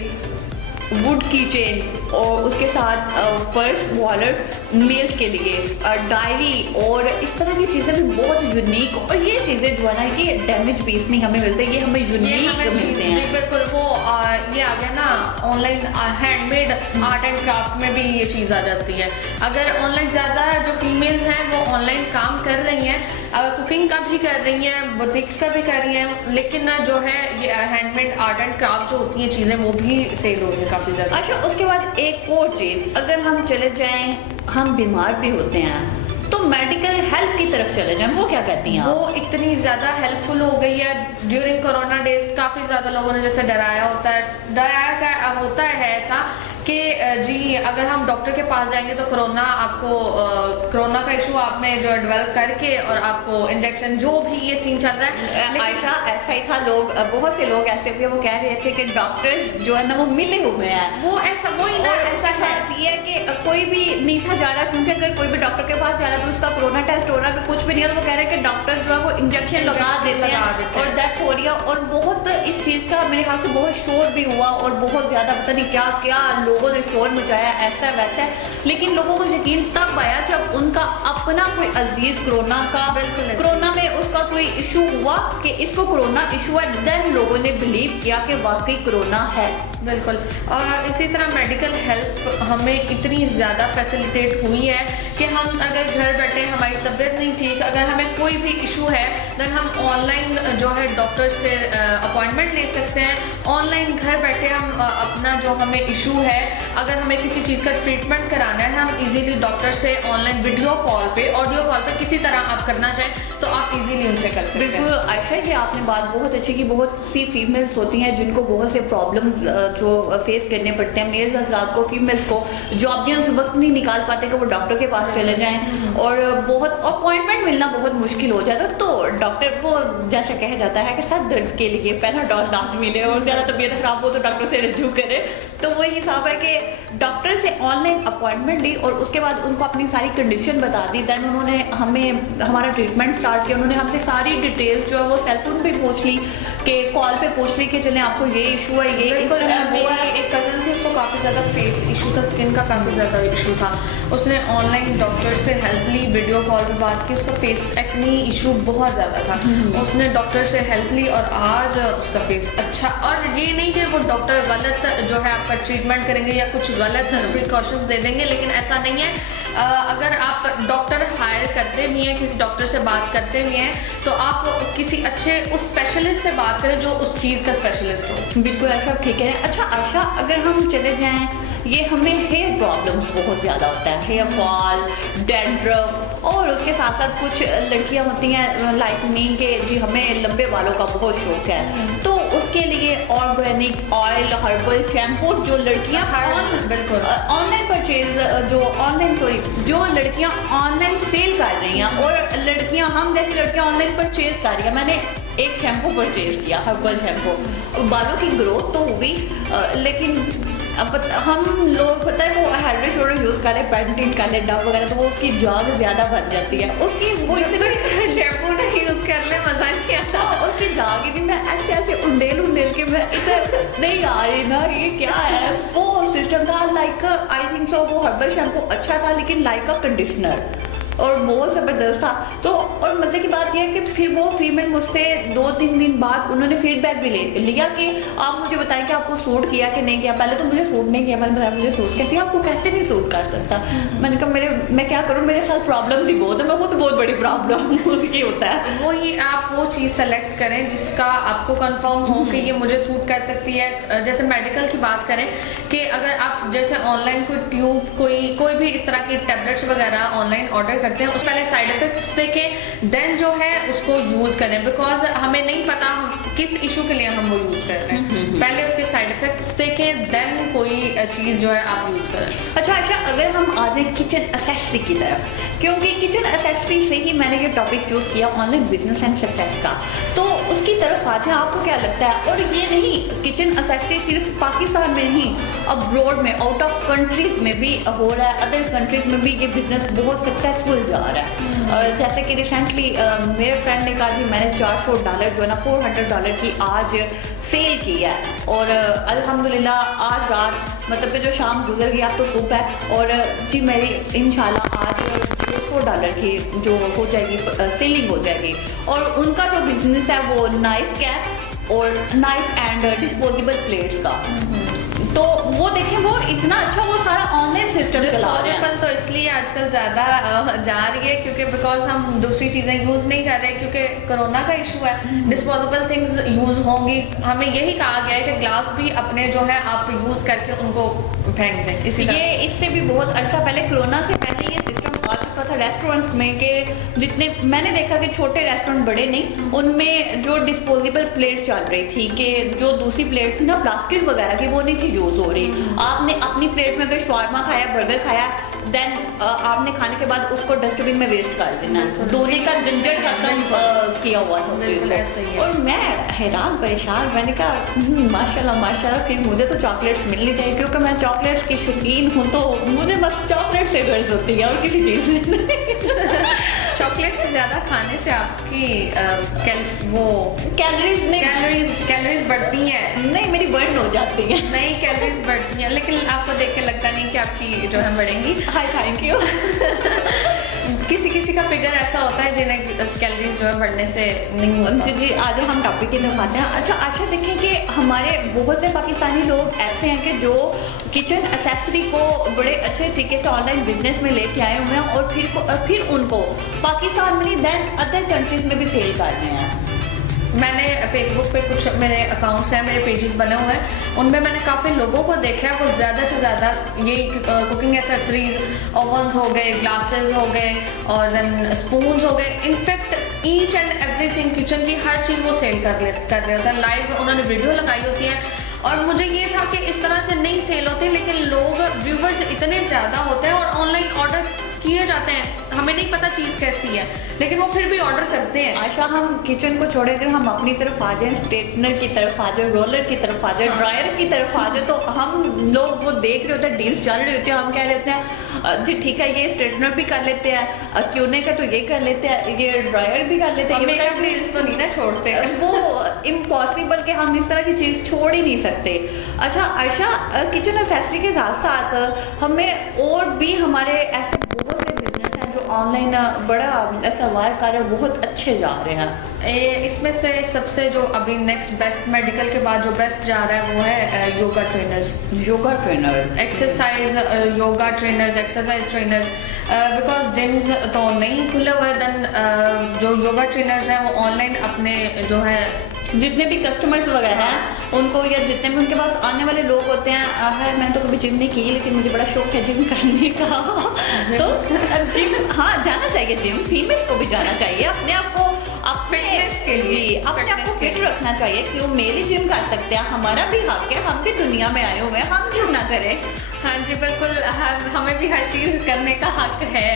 वुड की चेन और उसके साथ पर्स, वॉलेट, मेल्स के लिए डायरी और इस तरह की चीज़ें भी बहुत यूनिक, और ये चीज़ें जो है ना ये डैमेज पीस नहीं हमें मिलते, ये हमें यूनिक मिलते हैं। जी बिल्कुल। वो ये आ गया ना online handmade art and craft में भी ये चीज़ आ जाती है। अगर ऑनलाइन ज़्यादा जो फीमेल्स हैं वो ऑनलाइन काम कर रही हैं, कुकिंग का भी कर रही हैं, बुटीक्स का भी कर रही हैं, लेकिन जो है ये हैंडमेड आर्ट एंड क्राफ्ट जो होती हैं चीज़ें वो भी सेल हो रही हैं काफ़ी ज़्यादा। अच्छा, उसके बाद एक और चीज़, अगर हम चले जाएं, हम बीमार भी होते हैं तो मेडिकल हेल्प की तरफ चले जाएं, वो क्या कहती हैं? वो इतनी ज़्यादा हेल्पफुल हो गई है ड्यूरिंग कोरोना डेज। काफ़ी ज़्यादा लोगों ने जैसे डराया होता है ऐसा कि जी अगर हम डॉक्टर के पास जाएंगे तो आपको कोरोना का इशू आप में जो डेवलप करके और आपको इंजेक्शन, जो भी ये सीन चल रहा है। आयशा, ऐसा ही था, बहुत से लोग ऐसे भी वो कह रहे थे कि डॉक्टर्स जो है ना वो मिले हुए हैं, वो ऐसा वही ना ऐसा है कि कोई भी नहीं था जा रहा, क्योंकि अगर कोई भी डॉक्टर के पास जा रहा है तो उसका कोरोना टेस्ट हो रहा है, कुछ भी नहीं है, तो वो कह रहे हैं कि डॉक्टर जो है वो इंजेक्शन लगा देते हैं और डेथ हो रही है। और बहुत इस चीज़ का मेरे ख्याल से बहुत शोर भी हुआ और बहुत ज़्यादा पता नहीं क्या क्या लोगों ने शोर मचाया, ऐसा वैसा है। लेकिन लोगों को यकीन तब आया जब उनका अपना कोई अजीज कोरोना में उसका कोई इशू हुआ कि इसको कोरोना इशू है, देन लोगों ने बिलीव किया कि वाकई कोरोना है। बिल्कुल। और इसी तरह मेडिकल हेल्प हमें इतनी ज़्यादा फैसिलिटेट हुई है कि हम अगर घर बैठे हमारी तबीयत नहीं ठीक, अगर हमें कोई भी इशू है, देन हम ऑनलाइन जो है डॉक्टर से अपॉइंटमेंट ले सकते हैं। ऑनलाइन घर बैठे हम अपना जो हमें इशू है, अगर हमें किसी चीज़ का ट्रीटमेंट कराना है, हम इजीली डॉक्टर से ऑनलाइन वीडियो कॉल पे, ऑडियो कॉल पे, किसी तरह आप करना चाहें तो आप इजीली उनसे कर सकते हैं। बिल्कुल आयशा, ये आपने बात बहुत अच्छी की। बहुत सी फीमेल्स होती हैं जिनको बहुत से प्रॉब्लम जो फेस करने पड़ते हैं, मेल्स हजरात को, फीमेल्स को, जॉबियंस वक्त नहीं निकाल पाते कि वो डॉक्टर के पास चले जाएं, और बहुत अपॉइंटमेंट मिलना बहुत मुश्किल हो जाता है। तो डॉक्टर को जैसा कहा जाता है कि सर दर्द के लिए पैराडॉल लाजमी ले, और ज़्यादा तबीयत खराब हो तो डॉक्टर से रजू करे। तो वही हिसाब है कि डॉक्टर से ऑनलाइन अपॉइंटमेंट ली और उसके बाद उनको अपनी सारी कंडीशन बता दी, देन उन्होंने हमें हमारा ट्रीटमेंट स्टार्ट किया। उन्होंने हमसे सारी डिटेल्स जो है वो सेलफोन पे पूछ ली, कि कॉल पे पूछ ली कि चले आपको ये इशू है, ये बिल्कुल। मेरी एक कज़न थी, उसको काफ़ी ज़्यादा फेस इशू था, स्किन का काफ़ी ज़्यादा इशू था। उसने ऑनलाइन डॉक्टर से हेल्प ली, वीडियो कॉल पे बात की, उसका फेस एक्नी इशू बहुत ज़्यादा था, उसने डॉक्टर से हेल्प ली और आज उसका फेस अच्छा। और ये नहीं कि वो डॉक्टर गलत जो है आपका ट्रीटमेंट करेंगे या कुछ गलत प्रिकॉशंस दे देंगे, लेकिन ऐसा नहीं है। अगर आप डॉक्टर हायर करते भी हैं, किसी डॉक्टर से बात करते भी हैं, तो आप किसी अच्छे उस स्पेशलिस्ट से बात करें जो उस चीज़ का स्पेशलिस्ट हो। बिल्कुल आशा, ठीक है। अच्छा आशा, अगर हम चले जाएं, ये हमें हेयर प्रॉब्लम्स बहुत ज़्यादा होता है, हेयर फॉल, डैंड्रफ, और उसके साथ साथ कुछ लड़कियां होती हैं लाइक मी के जी हमें लंबे बालों का बहुत शौक है, तो उसके लिए ऑर्गेनिक ऑयल, हर्बल शैम्पू जो लड़कियां बिल्कुल ऑनलाइन परचेज जो लड़कियां ऑनलाइन सेल कर रही हैं, और लड़कियां हम जैसी लड़कियां ऑनलाइन परचेज कर रही हैं। मैंने एक शैम्पू परचेज किया, हर्बल शैम्पू, बालों की ग्रोथ तो हुई, लेकिन अब हम लोग पता है वो हेड एंड शोल्डर यूज़ कर रहे हैं, पेंटिन का लेडा वगैरह, तो वो उसकी जाग ज़्यादा बन जाती है उसकी। वो शैम्पू नहीं यूज़ कर ले, मज़ा नहीं आता, उसकी जाग ही नहीं। मैं ऐसे उंडेल के मैं इधर नहीं आ रही ना, ये क्या है। वो सिस्टम था लाइक आई थिंक सो, वो हर्बल शैम्पू अच्छा था, लेकिन लाइक अ कंडीशनर, और बहुत ज़बरदस्त था। तो और मज़े की बात यह है कि फिर वो फीमेल मुझसे 2-3 दिन बाद उन्होंने फीडबैक भी लिया कि आप मुझे बताएं कि आपको सूट किया कि नहीं किया। पहले तो मुझे सूट नहीं किया, मैंने बताया मुझे सूट, कहती है आपको कैसे नहीं सूट कर सकता। मैंने कहा मैं क्या करूँ, मेरे साथ प्रॉब्लम्स ही बहुत है, मैं खुद बहुत बड़ी प्रॉब्लम उसकी होता है। वो ही आप वो चीज़ सेलेक्ट करें जिसका आपको कंफर्म हो कि ये मुझे सूट कर सकती है। जैसे मेडिकल की बात करें कि अगर आप जैसे ऑनलाइन कोई ट्यूब कोई भी इस तरह की टैबलेट्स वगैरह ऑनलाइन ऑर्डर करते हैं, उस पहले साइड इफेक्ट्स देखें, देन जो है उसको यूज़ करें, बिकॉज हमें नहीं पता हम किस इशू के लिए हम वो यूज़ कर रहे हैं। पहले उसके साइड इफेक्ट्स देखें, देन कोई चीज़ जो है आप यूज़ करें। अच्छा, अगर हम आ जाए किचन एक्सेसरी की तरफ, क्योंकि किचन एक्सेसरी से ही मैंने ये टॉपिक चूज़ किया ऑनलाइन बिजनेस एंड सक्सेस का, तो उसकी तरफ आते हैं। आपको क्या लगता है? और ये नहीं किचन एक्सेसरी सिर्फ पाकिस्तान में नहीं, अब्रॉड में, आउट ऑफ कंट्रीज में भी हो रहा है, अदर कंट्रीज में भी ये बिजनेस बहुत सक्सेसफुल जा रहा है। जैसे कि रिसेंटली मेरे फ्रेंड ने कहा कि मैंने $400 जो है ना $400 की आज सेल की है, और अल्हम्दुलिल्लाह आज रात मतलब कि जो शाम गुजर गई अब तो सुबह है, और जी मेरी इंशाल्लाह आज $200 की जो हो जाएगी सेलिंग हो जाएगी। और उनका जो बिजनेस है वो नाइफ कैप और नाइफ एंड डिस्पोजेबल प्लेट्स का। तो वो देखें, वो इतना अच्छा वो सारा ऑनलाइन सिस्टम चला रहे हैं। डिस्पोजेबल तो इसलिए आजकल ज़्यादा जा रही है क्योंकि बिकॉज हम दूसरी चीज़ें यूज़ नहीं कर रहे क्योंकि कोरोना का इशू है। डिस्पोजेबल थिंग्स यूज़ होंगी। हमें यही कहा गया है कि ग्लास भी अपने जो है आप यूज़ करके उनको फेंक दें। ये इससे भी बहुत अर्सा पहले, कोरोना से पहले ये सिस्टम आ चुका था रेस्टोरेंट में कि जितने मैंने देखा कि छोटे रेस्टोरेंट बड़े नहीं, उनमें जो डिस्पोजेबल प्लेट चल रही थी कि जो दूसरी प्लेट थी ना प्लास्टिक वगैरह की, वो नहीं थी यूज हो रही। आपने अपनी प्लेट में अगर शवारमा खाया, बर्गर खाया, देन आपने खाने के बाद उसको डस्टबिन में वेस्ट कर देना। धोने का झंझट खत्म किया हुआ था। और मैं हैरान परेशान, मैंने कहा माशाल्लाह माशाल्लाह, फिर मुझे तो चॉकलेट्स मिलनी चाहिए क्योंकि मैं चॉकलेट्स की शौकीन हूँ, तो मुझे बस चॉकलेट से गर्ज होती है और किसी चीज़ में चॉकलेट से ज़्यादा खाने से आपकी कैलोरीज बढ़ती हैं। नहीं, मेरी बर्न हो जाती है। नहीं, कैलोरीज बढ़ती हैं, लेकिन आपको देख के लगता नहीं कि आपकी जो है बढ़ेंगी। हाय, थैंक यू। किसी का फिगर ऐसा होता है जिन्हें कैलोरीज जो है बढ़ने से नहीं होता। जी, आज हम टॉपिक की तरफ आते हैं। अच्छा आशा, देखें कि हमारे बहुत से पाकिस्तानी लोग ऐसे हैं कि जो किचन एक्सेसरी को बड़े अच्छे तरीके से ऑनलाइन बिजनेस में लेके आए हुए हैं और फिर उनको पाकिस्तान में नहीं देन अदर कंट्रीज में भी सेल करने हैं। मैंने फेसबुक पे कुछ मेरे अकाउंट्स हैं, मेरे पेजेस बने हुए हैं, उनमें मैंने काफ़ी लोगों को देखा है वो ज़्यादा से ज़्यादा यही कुकिंग एसेसरीज, ओवन्स हो गए, ग्लासेस हो गए और देन स्पून्स हो गए, in fact each and everything kitchen की हर चीज़ वो सेल कर रहे होते हैं। लाइव उन्होंने वीडियो लगाई होती है और मुझे ये था कि इस तरह से नहीं सेल होती, लेकिन लोग व्यूवर्स इतने ज़्यादा होते हैं और ऑनलाइन ऑर्डर किए जाते हैं। हमें नहीं पता चीज़ कैसी है, लेकिन वो फिर भी ऑर्डर करते हैं। आशा, हम किचन को छोड़े अगर हम अपनी तरफ आ जाएं, स्ट्रेटनर की तरफ आ जाए, रोलर की तरफ आ जाए, ड्रायर की तरफ आ जाए, तो हम लोग वो देख रहे होते हैं, डील चल रही होती है, हम कह लेते हैं जी ठीक है ये स्ट्रेटनर भी कर लेते हैं, क्यूने का तो ये कर लेते हैं, ये ड्रायर भी कर लेते हैं। मेकअप डील्स तो नहीं ना छोड़ते, वो इम्पॉसिबल कि हम इस तरह की चीज़ छोड़ ही नहीं सकते। अच्छा आशा, किचन एक्सेसरी के साथ साथ हमें और भी हमारे ऐसे बहुत से बिजनेस हैं जो ऑनलाइन बड़ा ऐसा वायर कार्य बहुत अच्छे जा रहे हैं। इसमें से सबसे जो अभी नेक्स्ट बेस्ट मेडिकल के बाद जो बेस्ट जा रहा है वो है yoga trainers, exercise yoga trainers, exercise trainers, because gyms तो नहीं खुले हुए, देन जो योगा ट्रेनर्स हैं वो ऑनलाइन अपने जो है जितने भी कस्टमर्स वगैरह हैं उनको, या जितने भी उनके पास आने वाले लोग होते हैं, है मैंने तो कभी जिम नहीं की लेकिन मुझे बड़ा शौक है जिम करने का। तो जिम, हाँ जाना चाहिए, जिम फीमेल को भी जाना चाहिए, अपने आप को फिटनेस के लिए, अपने आप को फिट रखना चाहिए। क्यों, मेल ही जिम कर सकते हैं, हमारा भी हक है, हम भी दुनिया में आए हुए हैं, हम क्यों ना करें। हाँ जी बिल्कुल, हमें भी हर चीज़ करने का हक है।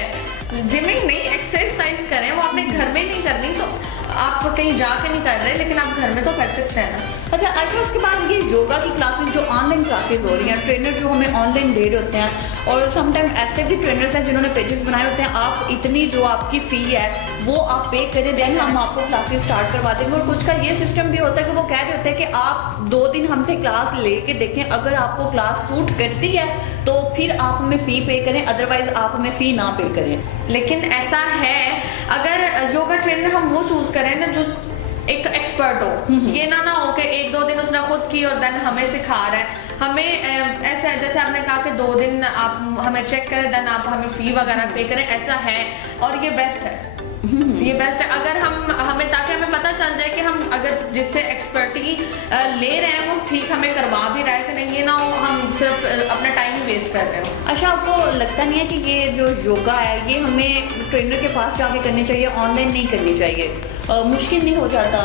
जिमिंग नहीं, एक्सरसाइज करें, वो आपने घर में नहीं करनी तो आप कहीं जाके नहीं कर रहे, लेकिन आप घर में तो कर सकते हैं ना। अच्छा आशा, उसके बाद ये योगा की क्लासेस जो ऑनलाइन क्लासेस हो रही हैं, ट्रेनर जो हमें ऑनलाइन दे रहे होते हैं, और समटाइम ऐसे भी ट्रेनर्स हैं जिन्होंने पेजेस बनाए होते हैं, आप इतनी जो आपकी फ़ी है वो आप पे करें, देन हम आपको क्लासेस स्टार्ट करवा देंगे। और कुछ का ये सिस्टम भी होता है कि वो कह रहे होते हैं कि आप 2 दिन हमसे क्लास लेके देखें, अगर आपको क्लास सूट करती है तो फिर आप हमें फ़ी पे करें, अदरवाइज आप हमें फ़ी ना पे करें। लेकिन ऐसा है, अगर योगा ट्रेनर हम वो चूज करें ना जो एक एक्सपर्ट हो, ये ना हो कि 1-2 दिन उसने खुद की और देन हमें सिखा रहा है। हमें ऐसा है जैसे आपने कहा कि 2 दिन आप हमें चेक करें देन आप हमें फी वगैरह पे करें, ऐसा है और ये बेस्ट है। ये बेस्ट है अगर हमें ताकि हमें पता चल जाए कि हम अगर जिससे एक्सपर्टी ले रहे हैं वो ठीक हमें करवा भी रहा है कि नहीं, ये ना हो हम सिर्फ अपना टाइम ही वेस्ट कर रहे हो। अच्छा, आपको लगता नहीं है कि ये जो योगा है ये हमें ट्रेनर के पास जाके करनी चाहिए, ऑनलाइन नहीं करनी चाहिए? मुश्किल नहीं हो जाता?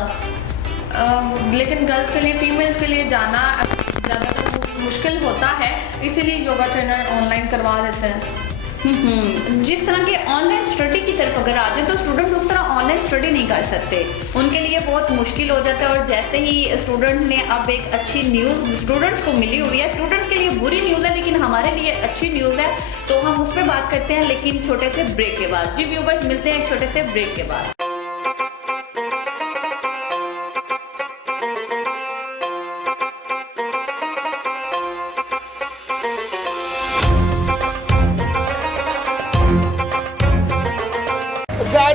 लेकिन गर्ल्स के लिए, फीमेल्स के लिए जाना ज़्यादातर मुश्किल होता है, इसीलिए योगा ट्रेनर ऑनलाइन करवा देते हैं। जिस तरह के ऑनलाइन स्टडी की तरफ अगर आते हैं तो स्टूडेंट उस तरह ऑनलाइन स्टडी नहीं कर सकते, उनके लिए बहुत मुश्किल हो जाता है। और जैसे ही स्टूडेंट ने अब एक अच्छी न्यूज़ स्टूडेंट्स को मिली हुई है, स्टूडेंट्स के लिए बुरी न्यूज़ है लेकिन हमारे लिए अच्छी न्यूज़ है, तो हम उस पर बात करते हैं लेकिन छोटे से ब्रेक के बाद। जी व्यूवर्स, मिलते हैं एक छोटे से ब्रेक के बाद।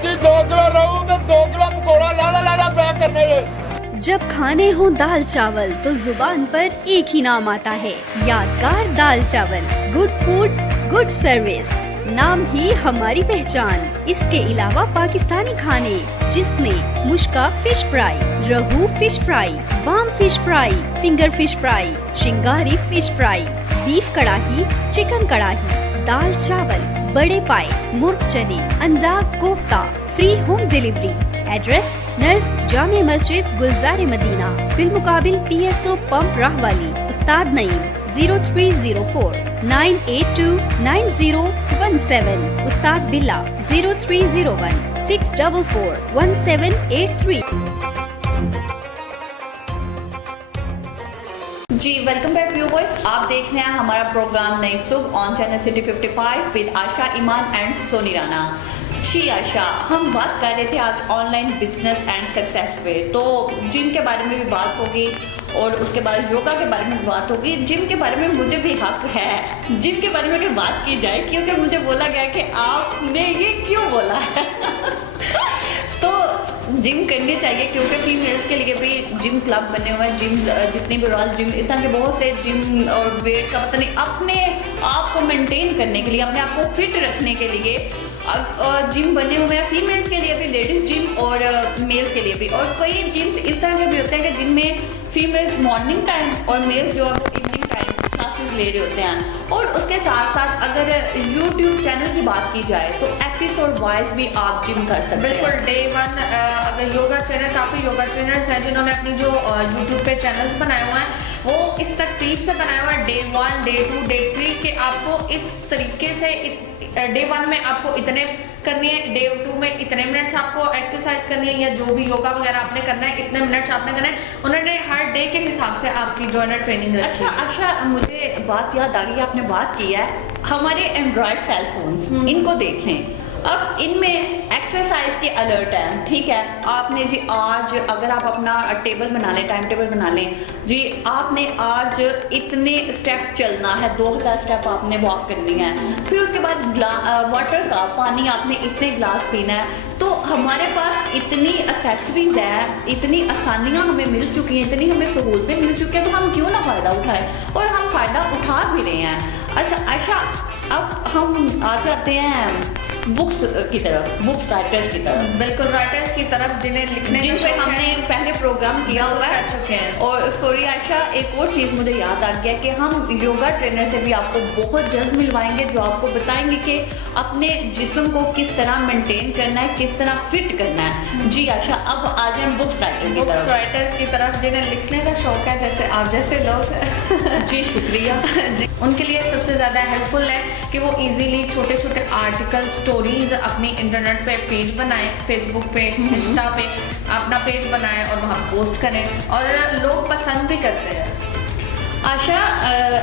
जी 2 किलो रहूं तो 2 किलो पकौड़ा लाला पैक करने ये। जब खाने हो दाल चावल तो जुबान पर एक ही नाम आता है, यादगार दाल चावल। गुड फूड, गुड सर्विस, नाम ही हमारी पहचान। इसके अलावा पाकिस्तानी खाने जिसमें मुश्का फिश फ्राई, रहू फिश फ्राई, बाम fish fry, finger fish fry, शिंगारी fish fry, beef karahi, chicken karahi, दाल चावल, बड़े पाए, मुर्ग चने, अंडा kofta, free home delivery. Address नज़द जामे मस्जिद, गुलजार मदीना, बिलमुकाबिल PSO पंप राहवाली। उस्ताद नईम 0304 982 9017। उस्ताद बिल्ला 0301 644 1783। जी वेलकम बैक व्यूवर्स, आप देख रहे हैं हमारा प्रोग्राम नई सुबह on channel city 55 with Asha Iman and Soni Rana. जी आशा, हम बात कर रहे थे आज ऑनलाइन बिजनेस एंड सक्सेस पे, तो जिम के बारे में भी बात होगी और उसके बाद योगा के बारे में भी बात होगी। जिम के बारे में मुझे भी हक है, जिम के बारे में भी बात की जाए क्योंकि मुझे बोला गया कि आपने ये क्यों बोला है तो जिम करनी चाहिए क्योंकि फीमेल्स के लिए भी जिम क्लब बने हुए हैं, जिम जितनी भी रॉयल जिम, इस तरह के बहुत से जिम और वेट का पता नहीं, अपने आप को मेंटेन करने के लिए, अपने आप को फिट रखने के लिए जिम बने हुए हैं, फीमेल्स के लिए भी, लेडीज जिम और मेल्स के लिए भी। और कई जिम्स इस तरह के भी होते हैं कि जिनमें फीमेल्स मॉर्निंग टाइम और मेल्स जो है वो इवनिंग टाइम क्लासेस ले रहे होते हैं। और उसके साथ साथ अगर यूट्यूब चैनल की बात की जाए तो एपिसोड वाइज भी आप जिम कर सकते हैं। बिल्कुल, डे 1 अगर योगा ट्रेनर, काफ़ी योगा ट्रेनर्स हैं जिन्होंने अपनी जो यूट्यूब पे चैनल्स बनाए हुए हैं वो इस तरतीब से बनाया हुआ है, डे 1, डे 2, डे 3 कि आपको इस तरीके से डे 1 में आपको इतने करनी है, डे 2 में इतने मिनट्स आपको एक्सरसाइज करनी है या जो भी योगा वगैरह आपने करना है इतने मिनट्स आपने करना है। उन्होंने हर डे के हिसाब से आपकी जो है ना ट्रेनिंग रखी है। अच्छा, मुझे बात याद आ गई, आपने बात की है हमारे एंड्रॉयड सेल फोन, इनको देख लें, अब इनमें एक्सरसाइज के अलर्ट है, ठीक है। आपने जी आज अगर आप अपना टेबल बना लें, टाइम टेबल बना लें जी, आपने आज इतने स्टेप चलना है, 2000 स्टेप आपने वॉक करनी है, फिर उसके बाद वाटर का पानी आपने इतने ग्लास पीना है। तो हमारे पास इतनी एक्सेसरीज है, इतनी आसानियाँ हमें मिल चुकी हैं, इतनी हमें सहूलतें मिल चुकी हैं, तो हम क्यों ना फ़ायदा उठाएं, और हम फ़ायदा उठा भी रहे हैं। अच्छा, अब हम आ जाते हैं बुक्स की तरफ, बुक्स राइटर्स की तरफ। बिल्कुल, राइटर्स की तरफ जिन्हें लिखने जिन पे हमने पहले प्रोग्राम किया हुआ है चुके हैं। और सॉरी आशा, एक और चीज़ मुझे याद आ गया कि हम योगा ट्रेनर से भी आपको बहुत जल्द मिलवाएंगे जो आपको बताएंगे कि अपने जिस्म को किस तरह मेंटेन करना है, किस तरह फिट करना है। जी आशा, अब आ जाए बुक्स राइटर की तरफ। बुक्स राइटर्स की तरफ जिन्हें लिखने का शौक है, जैसे आप जैसे लोग जी शुक्रिया जी, उनके लिए सबसे ज़्यादा हेल्पफुल है कि वो इजीली छोटे छोटे आर्टिकल स्टोरीज अपनी इंटरनेट पे पेज बनाएं, फेसबुक पे, इंस्टा पे अपना पेज बनाएं और वहाँ पोस्ट करें, और लोग पसंद भी करते हैं। आशा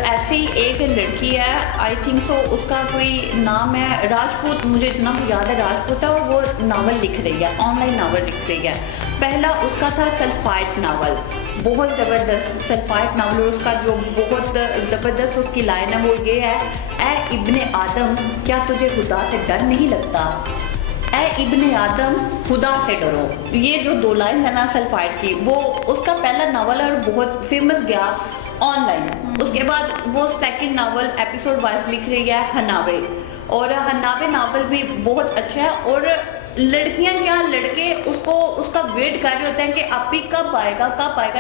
ऐसी एक लड़की है, आई थिंक सो उसका कोई नाम है राजपूत, मुझे इतना याद है राजपूत है, और वो नावल लिख रही है, ऑनलाइन नावल लिख रही है। पहला उसका था सल्फाइट नावल, बहुत ज़बरदस्त सल्फाइट नावल, और उसका जो बहुत ज़बरदस्त उसकी लाइन है वो ये है, ए इब्ने आदम क्या तुझे खुदा से डर नहीं लगता, ए इब्ने आदम खुदा से डरो। ये जो दो लाइन है ना सल्फाइट की, वो उसका पहला नावल है और बहुत फेमस गया ऑनलाइन। उसके बाद वो सेकंड नावल एपिसोड वाइज लिख रही है हन्नावे, और हन्नावे नावल भी बहुत अच्छा है, और लड़कियां क्या लड़के उसको उसका वेट कर रहे होते हैं कि अभी कब आएगा।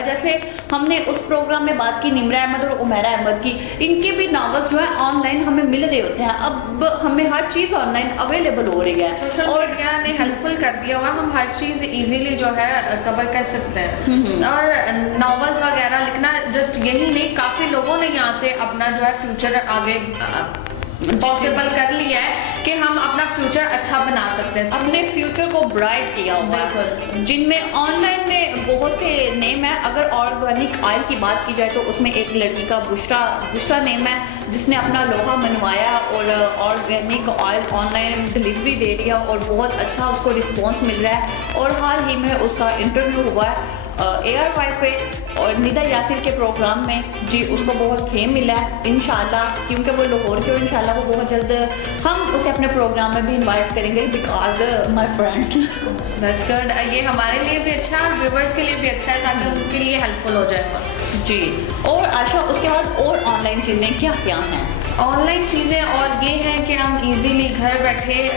जैसे हमने उस प्रोग्राम में बात की निम्रा अहमद और उमेरा अहमद की, इनके भी नावल्स जो है ऑनलाइन हमें मिल रहे होते हैं। अब हमें हर चीज़ ऑनलाइन अवेलेबल हो रही है, सोशल मीडिया ने हेल्पफुल कर दिया हुआ, हम हर चीज़ इजीली जो है कवर कर सकते हैं। और नॉवेल्स वगैरह लिखना जस्ट यही नहीं, काफ़ी लोगों ने यहाँ से अपना जो है फ्यूचर आगे पॉसिबल कर लिया है कि हम अपना फ्यूचर अच्छा बना सकते हैं, अपने फ्यूचर को ब्राइट किया हुआ है। बिल्कुल। जिनमें ऑनलाइन में बहुत से नेम है। अगर ऑर्गेनिक ऑयल की बात की जाए तो उसमें एक लड़की का बुशरा नेम है, जिसने अपना लोहा मनवाया और ऑर्गेनिक ऑयल ऑनलाइन डिलीवरी दे रही है, और बहुत अच्छा उसको रिस्पॉन्स मिल रहा है। और हाल ही में उसका इंटरव्यू हुआ है AR5 पे और निदा यासिर के प्रोग्राम में, जी उसको बहुत फेम मिला है इंशाल्लाह, क्योंकि वो लाहौर के, और इंशाल्लाह वो बहुत जल्द हम उसे अपने प्रोग्राम में भी इनवाइट करेंगे, because my friend. That's good. ये हमारे लिए भी अच्छा है, व्यूवर्स के लिए भी अच्छा है, ताकि उनके लिए हेल्पफुल हो जाएगा। जी। और आशा उसके बाद और ऑनलाइन चीज़ें क्या क्या हैं? ऑनलाइन चीज़ें और ये है कि हम इजीली घर बैठे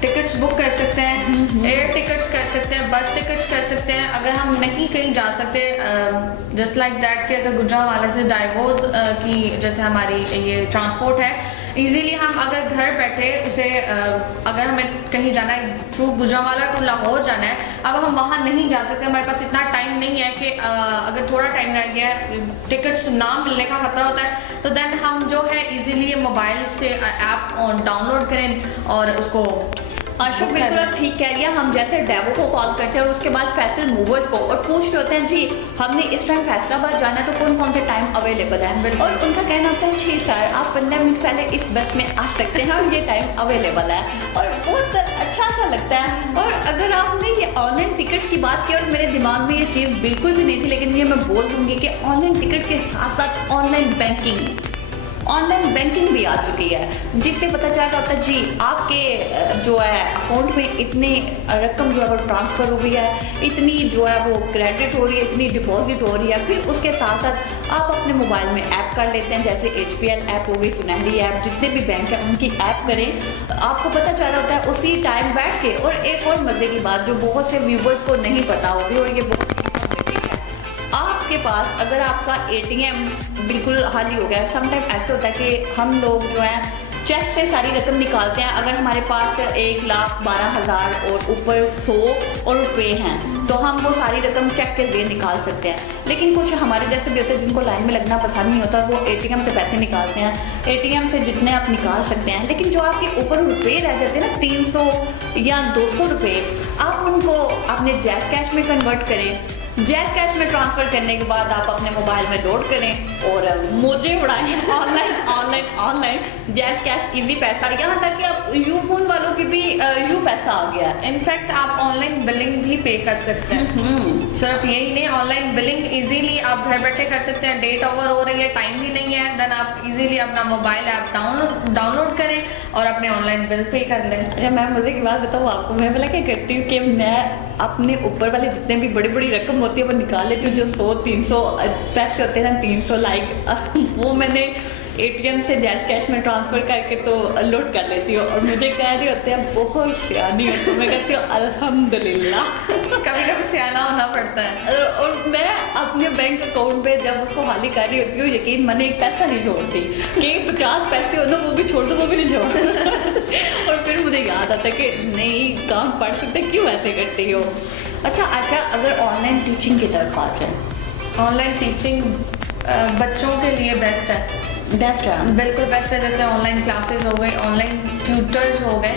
टिकट्स बुक कर सकते हैं, एयर टिकट्स कर सकते हैं, बस टिकट्स कर सकते हैं। अगर हम नहीं कहीं जा सकते, जस्ट लाइक दैट कि अगर गुजरांवाला से डाइवोर्स की जैसे हमारी ये ट्रांसपोर्ट है, इजीली हम अगर घर बैठे उसे अगर हमें कहीं जाना है थ्रू गुजरांवाला टू लाहौर जाना है, अब हम वहाँ नहीं जा सकते, हमारे पास इतना टाइम नहीं है कि अगर थोड़ा टाइम रह गया टिकट्स ना मिलने का खतरा होता है, तो देन हम जो है इजीली ये मोबाइल से ऐप डाउनलोड करें और उसको आशा बिल्कुल आप ठीक कह रही है। हम जैसे डेवो को कॉल करते हैं और उसके बाद फैसल मूवर्स को, और पूछ रहे होते हैं जी हमने इस टाइम फैसलाबाद जाना है तो कौन कौन से टाइम अवेलेबल है, और उनका कहना होता है जी सर आप 15 मिनट पहले इस बस में आ सकते हैं और ये टाइम अवेलेबल है, और बहुत अच्छा सा लगता है। और अगर आपने ये ऑनलाइन टिकट की बात की, और मेरे दिमाग में ये चीज़ बिल्कुल भी नहीं थी, लेकिन ये मैं बोल दूँगी कि ऑनलाइन टिकट के साथ साथ ऑनलाइन बैंकिंग भी आ चुकी है, जिससे पता चल रहा होता है जी आपके जो है अकाउंट में इतनी रकम जो है वो ट्रांसफ़र हुई है, इतनी जो है वो क्रेडिट हो रही है, इतनी डिपॉजिट हो रही है। फिर उसके साथ साथ आप अपने मोबाइल में ऐप कर लेते हैं, जैसे HPL ऐप हो गई, सुनहरी ऐप, जितने भी बैंक हैं उनकी ऐप करें, आपको पता चल रहा होता है उसी टाइम बैठ के। और एक और मज़े की बात जो बहुत से व्यूवर्स को नहीं पता होगी, और ये बहुत आपके पास अगर आपका ATM बिल्कुल खाली हो गया, समटाइम ऐसे होता है कि हम लोग जो है चेक से सारी रकम निकालते हैं, अगर हमारे पास 1,12,000 और ऊपर 100 और रुपये हैं तो हम वो सारी रकम चेक के जरिए निकाल सकते हैं। लेकिन कुछ हमारे जैसे भी होते हैं जिनको लाइन में लगना पसंद नहीं होता, वो ATM से पैसे निकालते हैं, ATM से जितने आप निकाल सकते हैं, लेकिन जो आपके ऊपर रुपये रह जाते हैं ना 300 या 200 रुपये, आप उनको अपने जैज़ कैश में कन्वर्ट करें। जैज़ कैश में ट्रांसफ़र करने के बाद आप अपने मोबाइल में लोड करें और मौजें उड़ाएं ऑनलाइन जैज़ कैश इजी पैसा, यहाँ तक कि आप यू फोन वालों की भी यू पैसा आ गया है। इनफैक्ट आप ऑनलाइन बिलिंग भी पे कर सकते हैं। सिर्फ यही नहीं, ऑनलाइन बिलिंग इजीली आप घर बैठे कर सकते हैं। डेट ओवर हो रही है, टाइम भी नहीं है, देन आप इजीली अपना मोबाइल ऐप डाउनलोड करें और अपने ऑनलाइन बिल पे कर लें। अच्छा मैं मज़े की बात बताऊँ आपको, मैं बोला क्या करती हूँ कि मैं अपने ऊपर वाले जितने भी बड़ी बड़ी रकम होती है वो निकाल लेती हूँ, जो 100-300 पैसे होते हैं ना, 300 लाइक वो मैंने ATM से जैज़ कैश में ट्रांसफ़र करके तो लोड कर लेती हूँ। और मुझे कह रहे होते हैं बहुत सियानी हो, तो मैं कहती हूँ अल्हम्दुलिल्लाह। कभी कभी सियाना होना पड़ता है। और मैं अपने बैंक अकाउंट पे जब उसको खाली कर रही होती हूँ, यकीन मैंने एक पैसा नहीं छोड़ती कि 50 पैसे हो ना वो भी छोड़ दो, वो भी नहीं छोड़ और फिर मुझे याद आता है कि नहीं काम पढ़ सकते, क्यों ऐसे करती हो। अच्छा अगर ऑनलाइन टीचिंग की तरफ आ जाए, ऑनलाइन टीचिंग बच्चों के लिए बेस्ट है। बेस्ट है। बिल्कुल बेस्ट है, जैसे ऑनलाइन क्लासेस हो गई, ऑनलाइन ट्यूटर्स हो गए।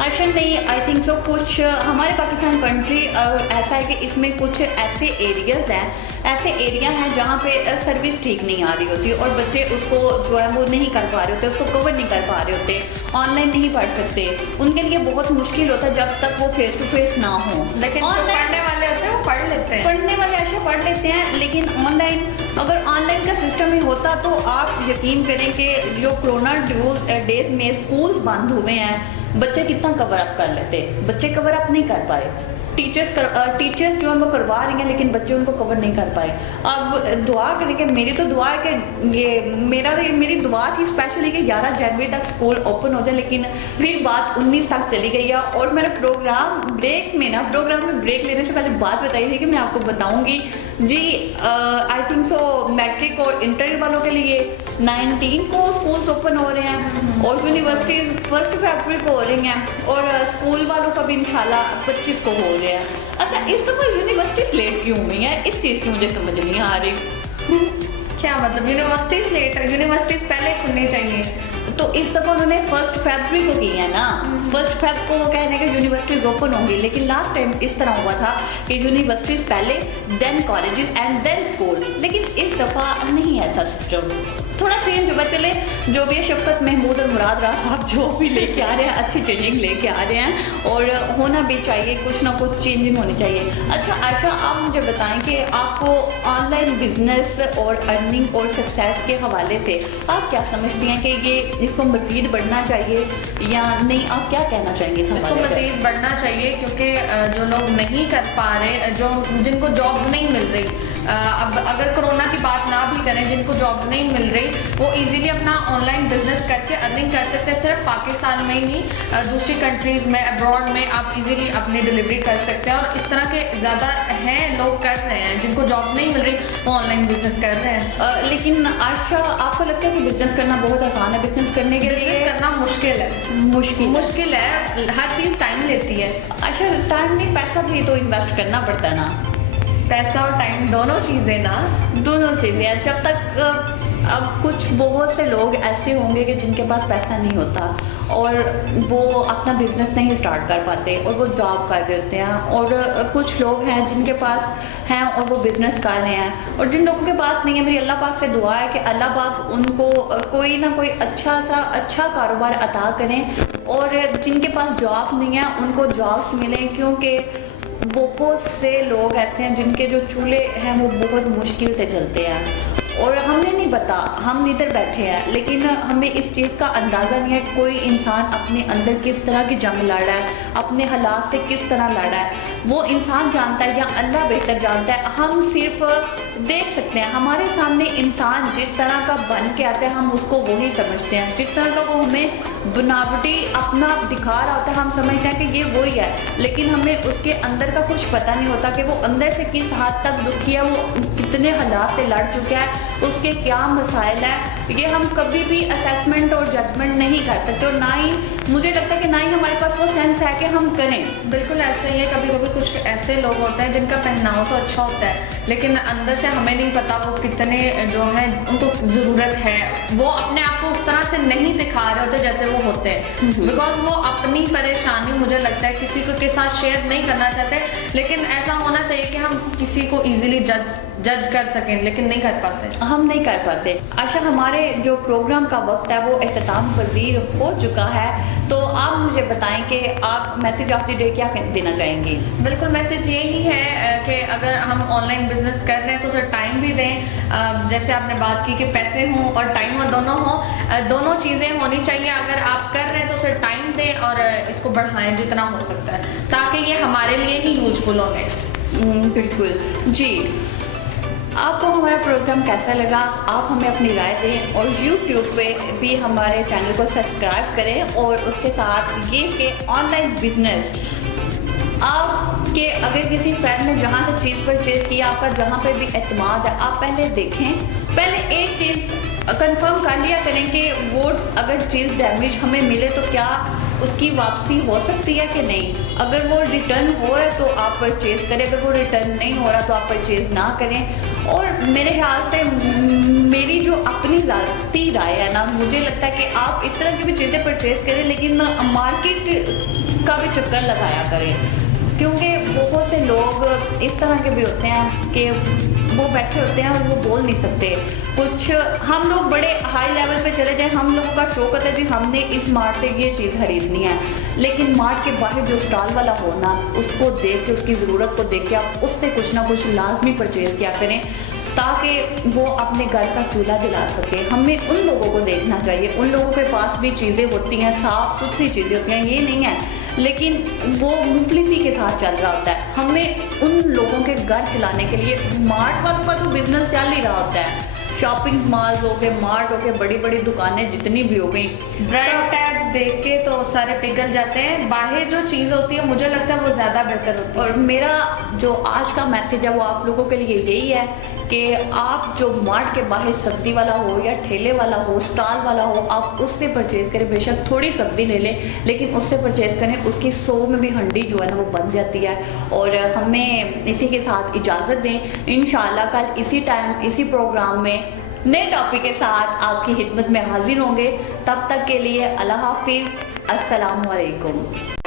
अच्छा नहीं, आई थिंक सो कुछ हमारे पाकिस्तान कंट्री ऐसा है कि इसमें कुछ ऐसे एरियाज़ हैं, ऐसे एरिया हैं जहाँ पे सर्विस ठीक नहीं आ रही होती और बच्चे उसको जो है वो नहीं कर पा रहे होते, उसको कवर नहीं कर पा रहे होते, ऑनलाइन नहीं पढ़ सकते। उनके लिए बहुत मुश्किल होता है जब तक वो फेस टू फेस ना हो। लेकिन जो पढ़ने वाले होते हैं वो पढ़ लेते हैं, पढ़ने वाले ऐसे पढ़ लेते हैं, लेकिन ऑनलाइन अगर ऑनलाइन का सिस्टम ही होता तो आप यकीन करें कि जो कोरोना डेज में स्कूल बंद हुए हैं, बच्चे कितना कवर अप कर लेते, बच्चे कवर अप नहीं कर पाए। टीचर्स जो है वो करवा रही हैं लेकिन बच्चे उनको कवर नहीं कर पाए। अब दुआ करें कि मेरी तो दुआ है कि ये मेरी दुआ थी स्पेशली कि 11 जनवरी तक स्कूल ओपन हो जाए, लेकिन फिर बात 19 तक चली गई है। और मैंने प्रोग्राम में ब्रेक लेने से पहले बात बताई थी कि मैं आपको बताऊंगी जी। आई थिंक सो मैट्रिक और इंटर वालों के लिए 19 को स्कूल ओपन हो रहे हैं और यूनिवर्सिटीज 1 फरवरी को हो रही हैं और स्कूल वालों का भी इंशाल्लाह 25 को हो रहे हैं। अच्छा, इस दफ़ा यूनिवर्सिटी लेट क्यों हुई है, इस चीज़ की मुझे समझ नहीं आ रही। क्या मतलब यूनिवर्सिटीज लेट, यूनिवर्सिटीज पहले खुलनी चाहिए। तो इस दफ़ा उन्होंने 1 फरवरी को की है ना, 1 फरवरी को वो कहने के यूनिवर्सिटीज ओपन होंगी, लेकिन लास्ट टाइम इस तरह हुआ था कि यूनिवर्सिटीज पहले, then colleges and then school, लेकिन इस दफ़ा नहीं है ऐसा सिस्टम, थोड़ा चेंज हुआ। चले जो भी है, शफकत महमूद और मुराद राज साहब जो भी लेके आ रहे हैं, अच्छी चेंजिंग लेके आ रहे हैं और होना भी चाहिए, कुछ ना कुछ चेंजिंग होनी चाहिए। अच्छा आयशा, आप मुझे बताएं कि आपको ऑनलाइन बिजनेस और अर्निंग और सक्सेस के हवाले से आप क्या समझती हैं कि ये इसको मज़ीद बढ़ना चाहिए या नहीं, आप क्या कहना चाहेंगे? इसको मज़ीद बढ़ना चाहिए क्योंकि जो लोग नहीं कर पा रहे, जिनको जॉब्स नहीं मिल रही, अब अगर कोरोना की बात ना भी करें, जिनको जॉब्स नहीं मिल रही वो इजीली अपना ऑनलाइन बिजनेस करके अर्निंग कर सकते हैं। सिर्फ पाकिस्तान में ही नहीं, दूसरी कंट्रीज़ में, अब्रॉड में आप इजीली अपनी डिलीवरी कर सकते हैं और इस तरह के ज़्यादा हैं लोग कर रहे हैं, जिनको जॉब नहीं मिल रही वो ऑनलाइन बिजनेस कर रहे हैं। लेकिन आशा, आपको लगता है कि बिजनेस करना बहुत आसान है? बिजनेस करने के लिए बिजनेस करना मुश्किल है, मुश्किल है, हर चीज़ टाइम लेती है। अच्छा, टाइम नहीं, पैसा भी तो इन्वेस्ट करना पड़ता है ना। पैसा और टाइम दोनों चीज़ें ना, दोनों चीज़ें। जब तक अब कुछ बहुत से लोग ऐसे होंगे कि जिनके पास पैसा नहीं होता और वो अपना बिजनेस नहीं स्टार्ट कर पाते और वो जॉब कर रहे होते हैं, और कुछ लोग हैं जिनके पास हैं और वो बिजनेस कर रहे हैं, और जिन लोगों के पास नहीं है, मेरी अल्लाह पाक से दुआ है कि अल्लाह पाक उनको कोई ना कोई अच्छा कारोबार अता करें और जिनके पास जॉब नहीं है उनको जॉब्स मिलें, क्योंकि बहुत से लोग ऐसे हैं जिनके जो चूल्हे हैं वो बहुत मुश्किल से चलते हैं और हमें नहीं पता, हम इधर बैठे हैं लेकिन हमें इस चीज़ का अंदाज़ा नहीं है कोई इंसान अपने अंदर किस तरह की जंग लड़ रहा है, अपने हालात से किस तरह लड़ रहा है, वो इंसान जानता है या अल्लाह बेहतर जानता है। हम सिर्फ देख सकते हैं, हमारे सामने इंसान जिस तरह का बन के आता है हम उसको वही समझते हैं, जिस तरह का वो हमें बनावटी अपना दिखा रहा होता है हम समझते हैं कि ये वही है, लेकिन हमें उसके अंदर का कुछ पता नहीं होता कि वो अंदर से किस हद तक दुखी है, वो कितने हालात से लड़ चुका है, उसके क्या मसाइल है, ये हम कभी भी असेसमेंट और जजमेंट नहीं कर सकते और ना ही मुझे लगता है कि ना ही हमारे पास वो सेंस है कि हम करें। बिल्कुल ऐसे ही है, कभी कभी कुछ ऐसे लोग होते हैं जिनका पहनावा तो अच्छा होता है लेकिन अंदर से हमें नहीं पता वो कितने जो है उनको ज़रूरत है, वो अपने आप को उस तरह से नहीं दिखा रहे होते जैसे वो होते हैं, बिकॉज वो अपनी परेशानी मुझे लगता है किसी को के साथ शेयर नहीं करना चाहते, लेकिन ऐसा होना चाहिए कि हम किसी को ईजिली जज कर सकें, लेकिन नहीं कर पाते, हम नहीं कर पाते। आशा, हमारे जो प्रोग्राम का वक्त है वो इख्तिताम पज़ीर हो चुका है, तो आप मुझे बताएं कि आप मैसेज ऑफ द डे क्या देना चाहेंगी? बिल्कुल, मैसेज यही है कि अगर हम ऑनलाइन बिजनेस कर रहे हैं तो उसे टाइम भी दें, जैसे आपने बात की कि पैसे हों और टाइम हो, दोनों चीज़ें होनी चाहिए। अगर आप कर रहे हैं तो उसे टाइम दें और इसको बढ़ाएं जितना हो सकता है ताकि ये हमारे लिए ही यूजफुल हो नेक्स्ट। बिल्कुल जी। आपको हमारा प्रोग्राम कैसा लगा आप हमें अपनी राय दें और YouTube पे भी हमारे चैनल को सब्सक्राइब करें, और उसके साथ ये कि ऑनलाइन बिजनेस आपके अगर किसी फ्रेंड ने जहाँ से चीज़ परचेज़ किया, आपका जहाँ पे भी एतमाद है, आप पहले देखें, पहले एक चीज़ कंफर्म कर लिया करें कि वो अगर चीज़ डैमेज हमें मिले तो क्या उसकी वापसी हो सकती है कि नहीं। अगर वो रिटर्न हो रहा है तो आप परचेज़ करें, अगर वो रिटर्न नहीं हो रहा तो आप परचेज़ ना करें। और मेरे ख्याल से मेरी जो अपनी ज़ाती राय है ना, मुझे लगता है कि आप इस तरह की भी चीज़ें परचेज करें लेकिन मार्केट का भी चक्कर लगाया करें, क्योंकि बहुत से लोग इस तरह के भी होते हैं कि वो बैठे होते हैं और वो बोल नहीं सकते कुछ। हम लोग बड़े हाई लेवल पे चले जाएं, हम लोगों का शौक होता है कि हमने इस मार्ट से ये चीज़ खरीदनी है, लेकिन मार्ट के बाहर जो स्टॉल वाला हो ना, उसको देख के, उसकी ज़रूरत को देख के आप उससे कुछ ना कुछ लाजमी परचेज किया करें ताकि वो अपने घर का चूल्हा जला सके। हमें उन लोगों को देखना चाहिए, उन लोगों के पास भी चीज़ें होती हैं, साफ़ सुथरी चीज़ें होती हैं, ये नहीं है लेकिन वो मुफलिसी के साथ चल रहा होता है। हमें उन लोगों के घर चलाने के लिए, मार्ट वालों का तो बिजनेस चल ही रहा होता है, शॉपिंग मॉल हो गए, मार्ट हो गए, बड़ी बड़ी दुकानें जितनी भी हो गई, ब्रांड टैग देख के तो सारे पिघल जाते हैं। बाहर जो चीज़ होती है मुझे लगता है वो ज़्यादा बेहतर होती है। और मेरा जो आज का मैसेज है वो आप लोगों के लिए यही है कि आप जो मार्ट के बाहर सब्जी वाला हो या ठेले वाला हो, स्टॉल वाला हो, आप उससे परचेज़ करें। बेशक थोड़ी सब्जी ले लें लेकिन उससे परचेज़ करें, उसकी 100 में भी हंडी जो है ना वो बन जाती है। और हमें इसी के साथ इजाज़त दें, इंशाल्लाह कल इसी टाइम इसी प्रोग्राम में नए टॉपिक के साथ आपकी खिदमत में हाजिर होंगे। तब तक के लिए अल्लाह हाफिज़, अस्सलामु अलैकुम।